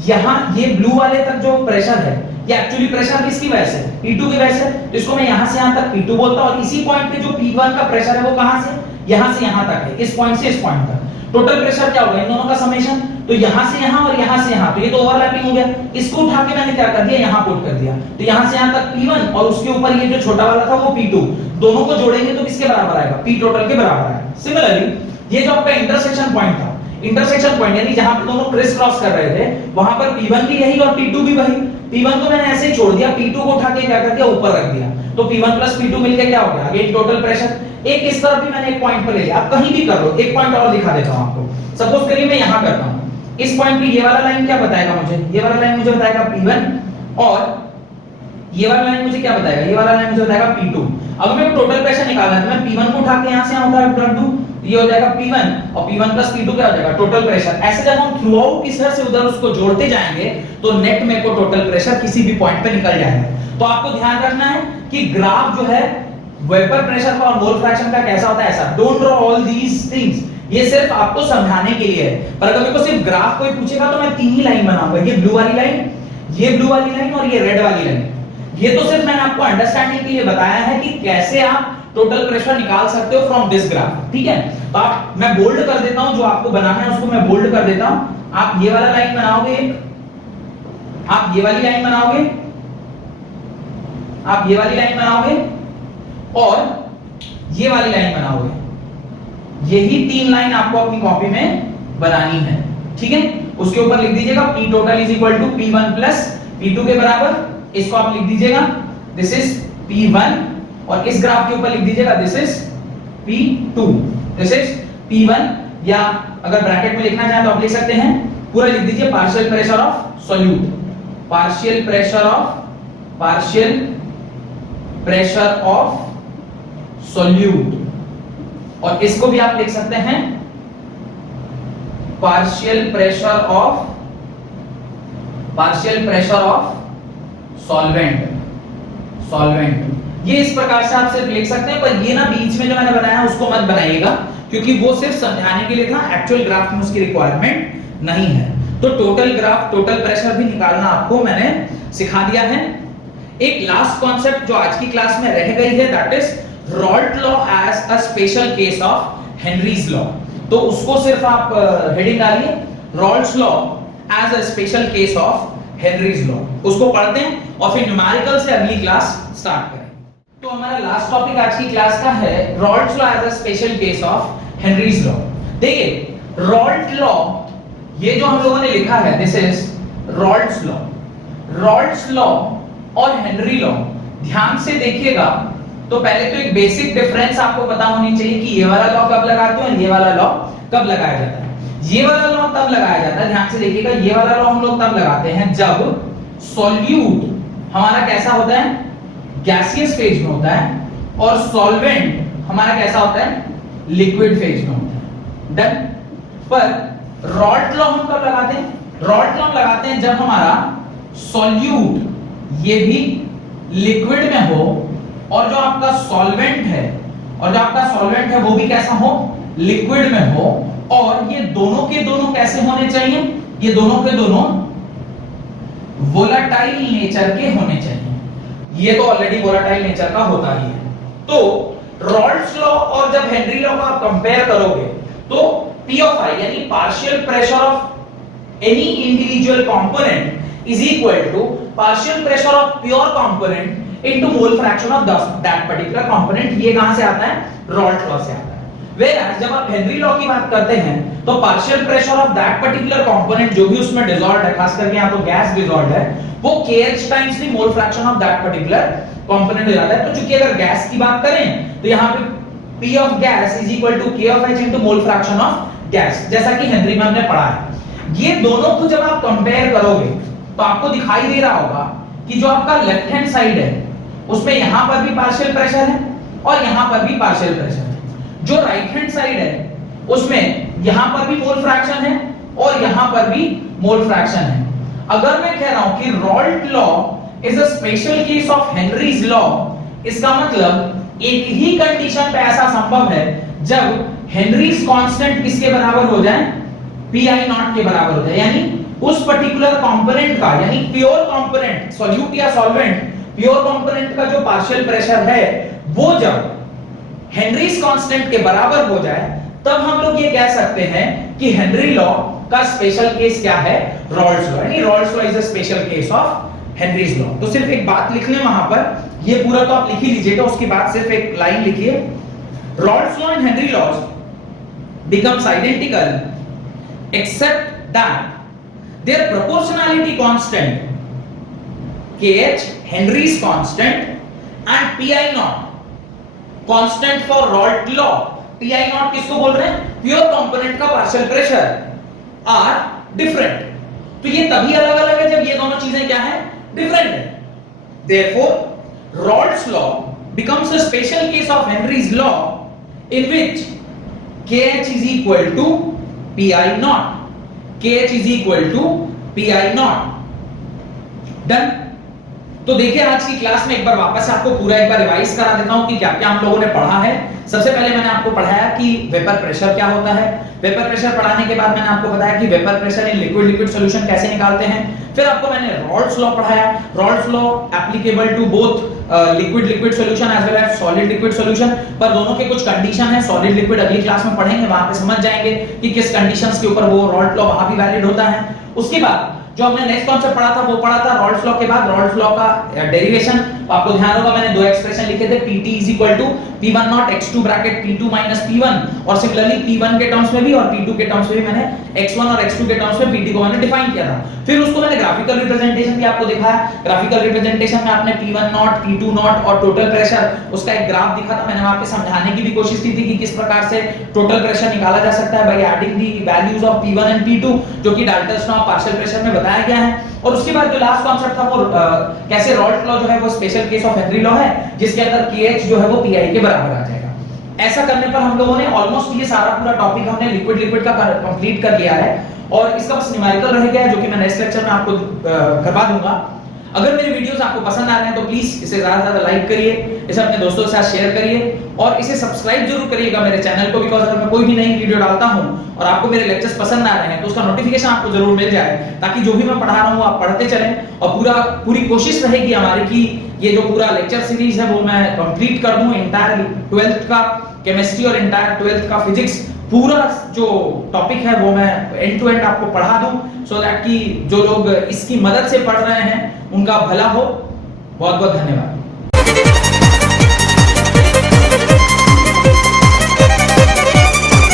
यहां ये ब्लू वाले तक जो प्रेशर है, ये एक्चुअली प्रेशर किसकी वजह से, P2 की वजह से, तो इसको मैं यहां से यहां तक P2 बोलता हूं, और इसी पॉइंट पे जो P1 का प्रेशर है वो कहां से, यहां से यहां तक है, इस पॉइंट से इस पॉइंट तक। टोटल प्रेशर क्या होगा, इन दोनों का समेशन, तो यहां से यहां और यहां से यहां, तो ये तो ओवरलैपिंग हो गया। इसको उठा के मैंने क्या कर दिया, यहां पुट कर दिया, तो यहां से यहां तक P1 और उसके ऊपर ये जो छोटा वाला था वो P2, दोनों को जोड़ेंगे तो किसके बराबर आएगा, P टोटल के बराबर आएगा। सिमिलरली ये जो आपका इंटरसेक्शन पॉइंट था, इंटरसेक्शन पॉइंट यानी जहां पे दोनों क्रिस क्रॉस कर रहे थे, वहां पर P1 भी यही और P2 भी वही। P1 को मैंने ऐसे ही छोड़ दिया, P2 को उठा के क्या कर दिया, ऊपर रख दिया, तो P1 प्लस P2 मिलके क्या हो गया, अगेन टोटल प्रेशर। एक इस तरफ भी मैंने एक पॉइंट पर ले लिया, आप कहीं भी कर लो, एक पॉइंट और दिखा देता हूं आपको। सपोज करिए मैं यहां करता हूं, इस पॉइंट पे ये वाला लाइन क्या बताएगा मुझे, ये वाला लाइन मुझे बताएगा P1, और ये वाला लाइन मुझे क्या बताएगा, ये वाला लाइन मुझे बताएगा P2। अगर मैं टोटल प्रेशर निकालना है तो मैं P1 को उठा के यहां से यहां उठा रख दूं, ये हो जाएगा P1 और P1 प्लस P2 क्या हो जाएगा, टोटल प्रेशर। ऐसे जब हम थ्रू आउट इधर से उधर उसको जोड़ते जाएंगे तो नेट में को टोटल प्रेशर किसी भी पॉइंट पे निकल जाएगा। तो आपको ध्यान रखना है कि ग्राफ जो है वेपर प्रेशर का और मोल फ्रैक्शन का कैसा होता है, ऐसा। Don't draw all these things, ये सिर्फ आपको समझाने के लिए है। पर अगर मेरे को सिर्फ ग्राफ कोई पूछेगा तो मैं 3 ही लाइन बनाऊंगा, ये ब्लू वाली लाइन, ये ब्लू वाली लाइन और ये रेड वाली लाइन। ये तो सिर्फ मैंने आपको अंडरस्टैंडिंग के लिए बताया है कि कैसे आप टोटल प्रेशर निकाल सकते हो फ्रॉम दिस ग्राफ, ठीक है। तो आप, मैं बोल्ड कर देता हूं, जो आपको बनाना है उसको मैं बोल्ड कर देता हूं। आप ये वाला लाइन बनाओगे एक, आप ये वाली लाइन बनाओगे, आप ये वाली लाइन बनाओगे और ये वाली लाइन बनाओगे। यही 3 लाइन आपको अपनी कॉपी में बनानी है, ठीक है। उसके ऊपर लिख दीजिएगा P total is equal to P1 plus P2 के बराबर, इसको आप लिख दीजिएगा दिस इज P1 और इस ग्राफ के ऊपर लिख दीजिएगा this is P2, this is P1, या अगर ब्रैकेट में लिखना चाहें तो आप लिख सकते हैं पूरा लिख दीजिए partial pressure of solute, partial pressure of solute, और इसको भी आप लिख सकते हैं पार्शियल प्रेशर ऑफ सॉल्वेंट। ये इस प्रकार से आप सिर्फ लिख सकते हैं, पर ये ना बीच में जो मैंने बनाया उसको मत बनाइएगा, क्योंकि वो सिर्फ समझाने के लिए था, एक्चुअल ग्राफ में उसकी रिक्वायरमेंट नहीं है। तो टोटल प्रेशर भी निकालना आपको मैंने सिखा दिया है। एक लास्ट कॉन्सेप्ट जो आज की क्लास में रह गई है, that is Raoult law as a special case of Henry's law. तो उसको सिर्फ आप हेडिंग डालिए Raoult's law as a special case of Henry's law, उसको पढ़ते हैं और फिर न्यूमेरिकल से अगली क्लास स्टार्ट करें। तो हमारा लास्ट टॉपिक आज की क्लास का है Raoult's law as a special case of Henry's law. देखिए रॉल्ट लॉ, ये जो हम लोगों ने लिखा है दिस इज रॉल्ट्स लॉ और हेनरी लॉ, ध्यान से देखिएगा। तो पहले तो एक बेसिक डिफरेंस आपको पता होनी चाहिए कि ये वाला लॉ कब लगाते हैं और ये वाला लॉ कब लगाया जाता है। ये वाला लॉ तब लगाया जाता है, ध्यान से देखिएगा, ये वाला लॉ हम लोग तब लगाते हैं जब सॉल्यूट हमारा कैसा होता है, गैसियस फेज में होता है, और सॉल्वेंट हमारा कैसा होता है, लिक्विड फेज में होता है। डन। पर रॉल्ट लॉ हम कब लगाते हैं, रॉल्ट लॉ लगाते हैं जब हमारा सॉल्यूट ये भी लिक्विड में हो और जो आपका सॉल्वेंट है वो भी कैसा हो, लिक्विड में हो, और ये दोनों के दोनों कैसे होने चाहिए, ये दोनों के दोनों वोलेटाइल नेचर के होने चाहिए। ये तो ऑलरेडी वोलेटाइल नेचर का होता ही है। तो रॉल्ट्स लॉ और जब हेनरी लॉ का आप कंपेयर करोगे तो P of I यानी partial pressure of any individual component is equal to partial pressure of pure component into mole fraction of that particular component. ये कहां से आता है, रॉल्ट लॉ से आता है। Whereas जब आप हेनरी लॉ की बात करते हैं तो partial pressure of that particular component जो भी उसमें डिसॉल्व्ड है, खास करके यहां तो गैस डिसॉल्व्ड है, वो kH times the mole fraction of that particular component हो जाता है। तो चूंकि अगर गैस की बात करें तो यहां पे P of gas is equal to K of H into mole fraction of gas, जैसा कि हेनरी में हमने पढ़ा है। ये दोनों को जब आप कंपेयर करोगे तो आपको दिखाई दे रहा होगा कि जो आपका लेफ्ट हैंड साइड है उसमें यहां पर भी पार्शियल प्रेशर है और यहां पर भी पार्शियल प्रेशर है। जो राइट हैंड साइड है उसमें यहां पर भी मोल फ्रैक्शन है और यहां पर भी मोल फ्रैक्शन है। अगर मैं कह रहा हूं कि Raoult law is a special case of Henry's law, इसका मतलब एक ही कंडीशन पे ऐसा संभव है जब हेनरीज कांस्टेंट किसके बराबर हो जाए, Pi0 के बराबर हो जाए, यानी उस पर्टिकुलर कंपोनेंट का, यानी प्योर कंपोनेंट सॉल्यूट या सॉल्वेंट प्योर कंपोनेंट का जो पार्शियल प्रेशर है वो जब हेनरीज कांस्टेंट के बराबर हो जाए, तब हम लोग ये कह सकते हैं कि हेनरी लॉ का स्पेशल केस क्या है, रॉल्ट्स लॉ। यानी Raoult's law is a special case of Henry's law. तो सिर्फ एक बात लिख लें वहां पर, ये पूरा तो आप लिख ही लीजिएगा, उसके बाद सिर्फ एक लाइन लिखिए, Raoult's law and Henry laws becomes identical except that their proportionality constant kh Henry's constant and Pi0 constant for Rault law। Pi0 किसको बोल रहे हैं, प्योर कंपोनेंट का पार्शियल प्रेशर, आर डिफरेंट। तो ये तभी अलग अलग है जब ये दोनों चीजें क्या है, डिफरेंट है। Therefore Rault's law becomes a special case of Henry's law in which kh is equal to Pi0, kh is equal to Pi0। Done. तो देखिए आज की क्लास में एक बार वापस आपको पूरा एक बार रिवाइज करा देता हूं कि क्या क्या हम लोगों ने पढ़ा है। सबसे पहले मैंने आपको पढ़ाया कि वेपर प्रेशर क्या होता है। वेपर प्रेशर पढ़ाने के बाद मैंने आपको बताया कि vapour pressure in liquid solution कैसे निकालते हैं। फिर आपको मैंने रॉल्ट्स लॉ पढ़ाया। Raoult's law applicable to both liquid solution as well as solid liquid solution, पर दोनों के कुछ कंडीशन है। सॉलिड लिक्विड अगली क्लास में पढ़ेंगे, वहां पे समझ जाएंगे कि किस कंडीशंस के ऊपर वो रॉल्ट लॉ वहां भी वैलिड होता है। उसके बाद जो हमने नेक्स्ट कॉन्सेप्ट पढ़ा था वो पढ़ा था रॉल्ट्स लॉ के बाद रॉल्ट्स लॉ का डेरिवेशन, तो आपको ध्यान होगा मैंने दो एक्सप्रेशन लिखे थे, pt is equal to p1 not x2 bracket p2 minus p1, और सिमिलरली p1 के टर्म्स में भी और p2 के टर्म्स में भी मैंने x1 और x2 के टर्म्स में pt को मैंने डिफाइन किया था। फिर उसको मैंने ग्राफिकल रिप्रेजेंटेशन भी आपको दिखाया। ग्राफिकल रिप्रेजेंटेशन में आपने p1 नॉट p2 नॉट और टोटल प्रेशर उसका एक ग्राफ दिखा था। मैंने वहां पे समझाने की भी कोशिश की थी कि किस प्रकार से टोटल प्रेशर निकाला जा सकता है by adding the values of p1 and p2, जो कि Dalton's law of partial pressure में बताया गया है। और उसके बाद जो लास्ट कॉन्सेप्ट था वो कैसे रॉल्ट लॉ जो है वो special case of Henry law है, जिसके अंदर kh जो है वो pi के बराबर आ जाएगा। ऐसा करने पर हम लोगों ने ऑलमोस्ट ये सारा पूरा टॉपिक हमने लिक्विड का कंप्लीट कर लिया है, और इसका बस न्यूमेरिकल रह गया है जो कि मैं नेक्स्ट लेक्चर में आपको करवा दूंगा। अगर मेरे वीडियोस आपको पसंद आ रहे हैं तो प्लीज इसे ज्यादा से ज्यादा लाइक करिए, इसे अपने दोस्तों के साथ शेयर करिए, और इसे सब्सक्राइब जरूर करिएगा मेरे चैनल को, बिकॉज अगर मैं कोई भी नई वीडियो डालता हूं और आपको मेरे लेक्चर्स पसंद आ रहे हैं तो उसका नोटिफिकेशन आपको जरूर मिल जाए, ताकि जो भी मैं पढ़ा रहा हूं आप पढ़ते चलें। और पूरी कोशिश रहेगी हमारी कि ये जो पूरा लेक्चर सीरीज है वो मैं कंप्लीट कर दूं, एंटायर 12th का केमिस्ट्री और एंटायर 12th का फिजिक्स, पूरा जो टॉपिक है वो मैं एंड टू एंड आपको पढ़ा दूं, सो दैट कि जो लोग इसकी मदद से पढ़ रहे हैं उनका भला हो। बहुत बहुत धन्यवाद।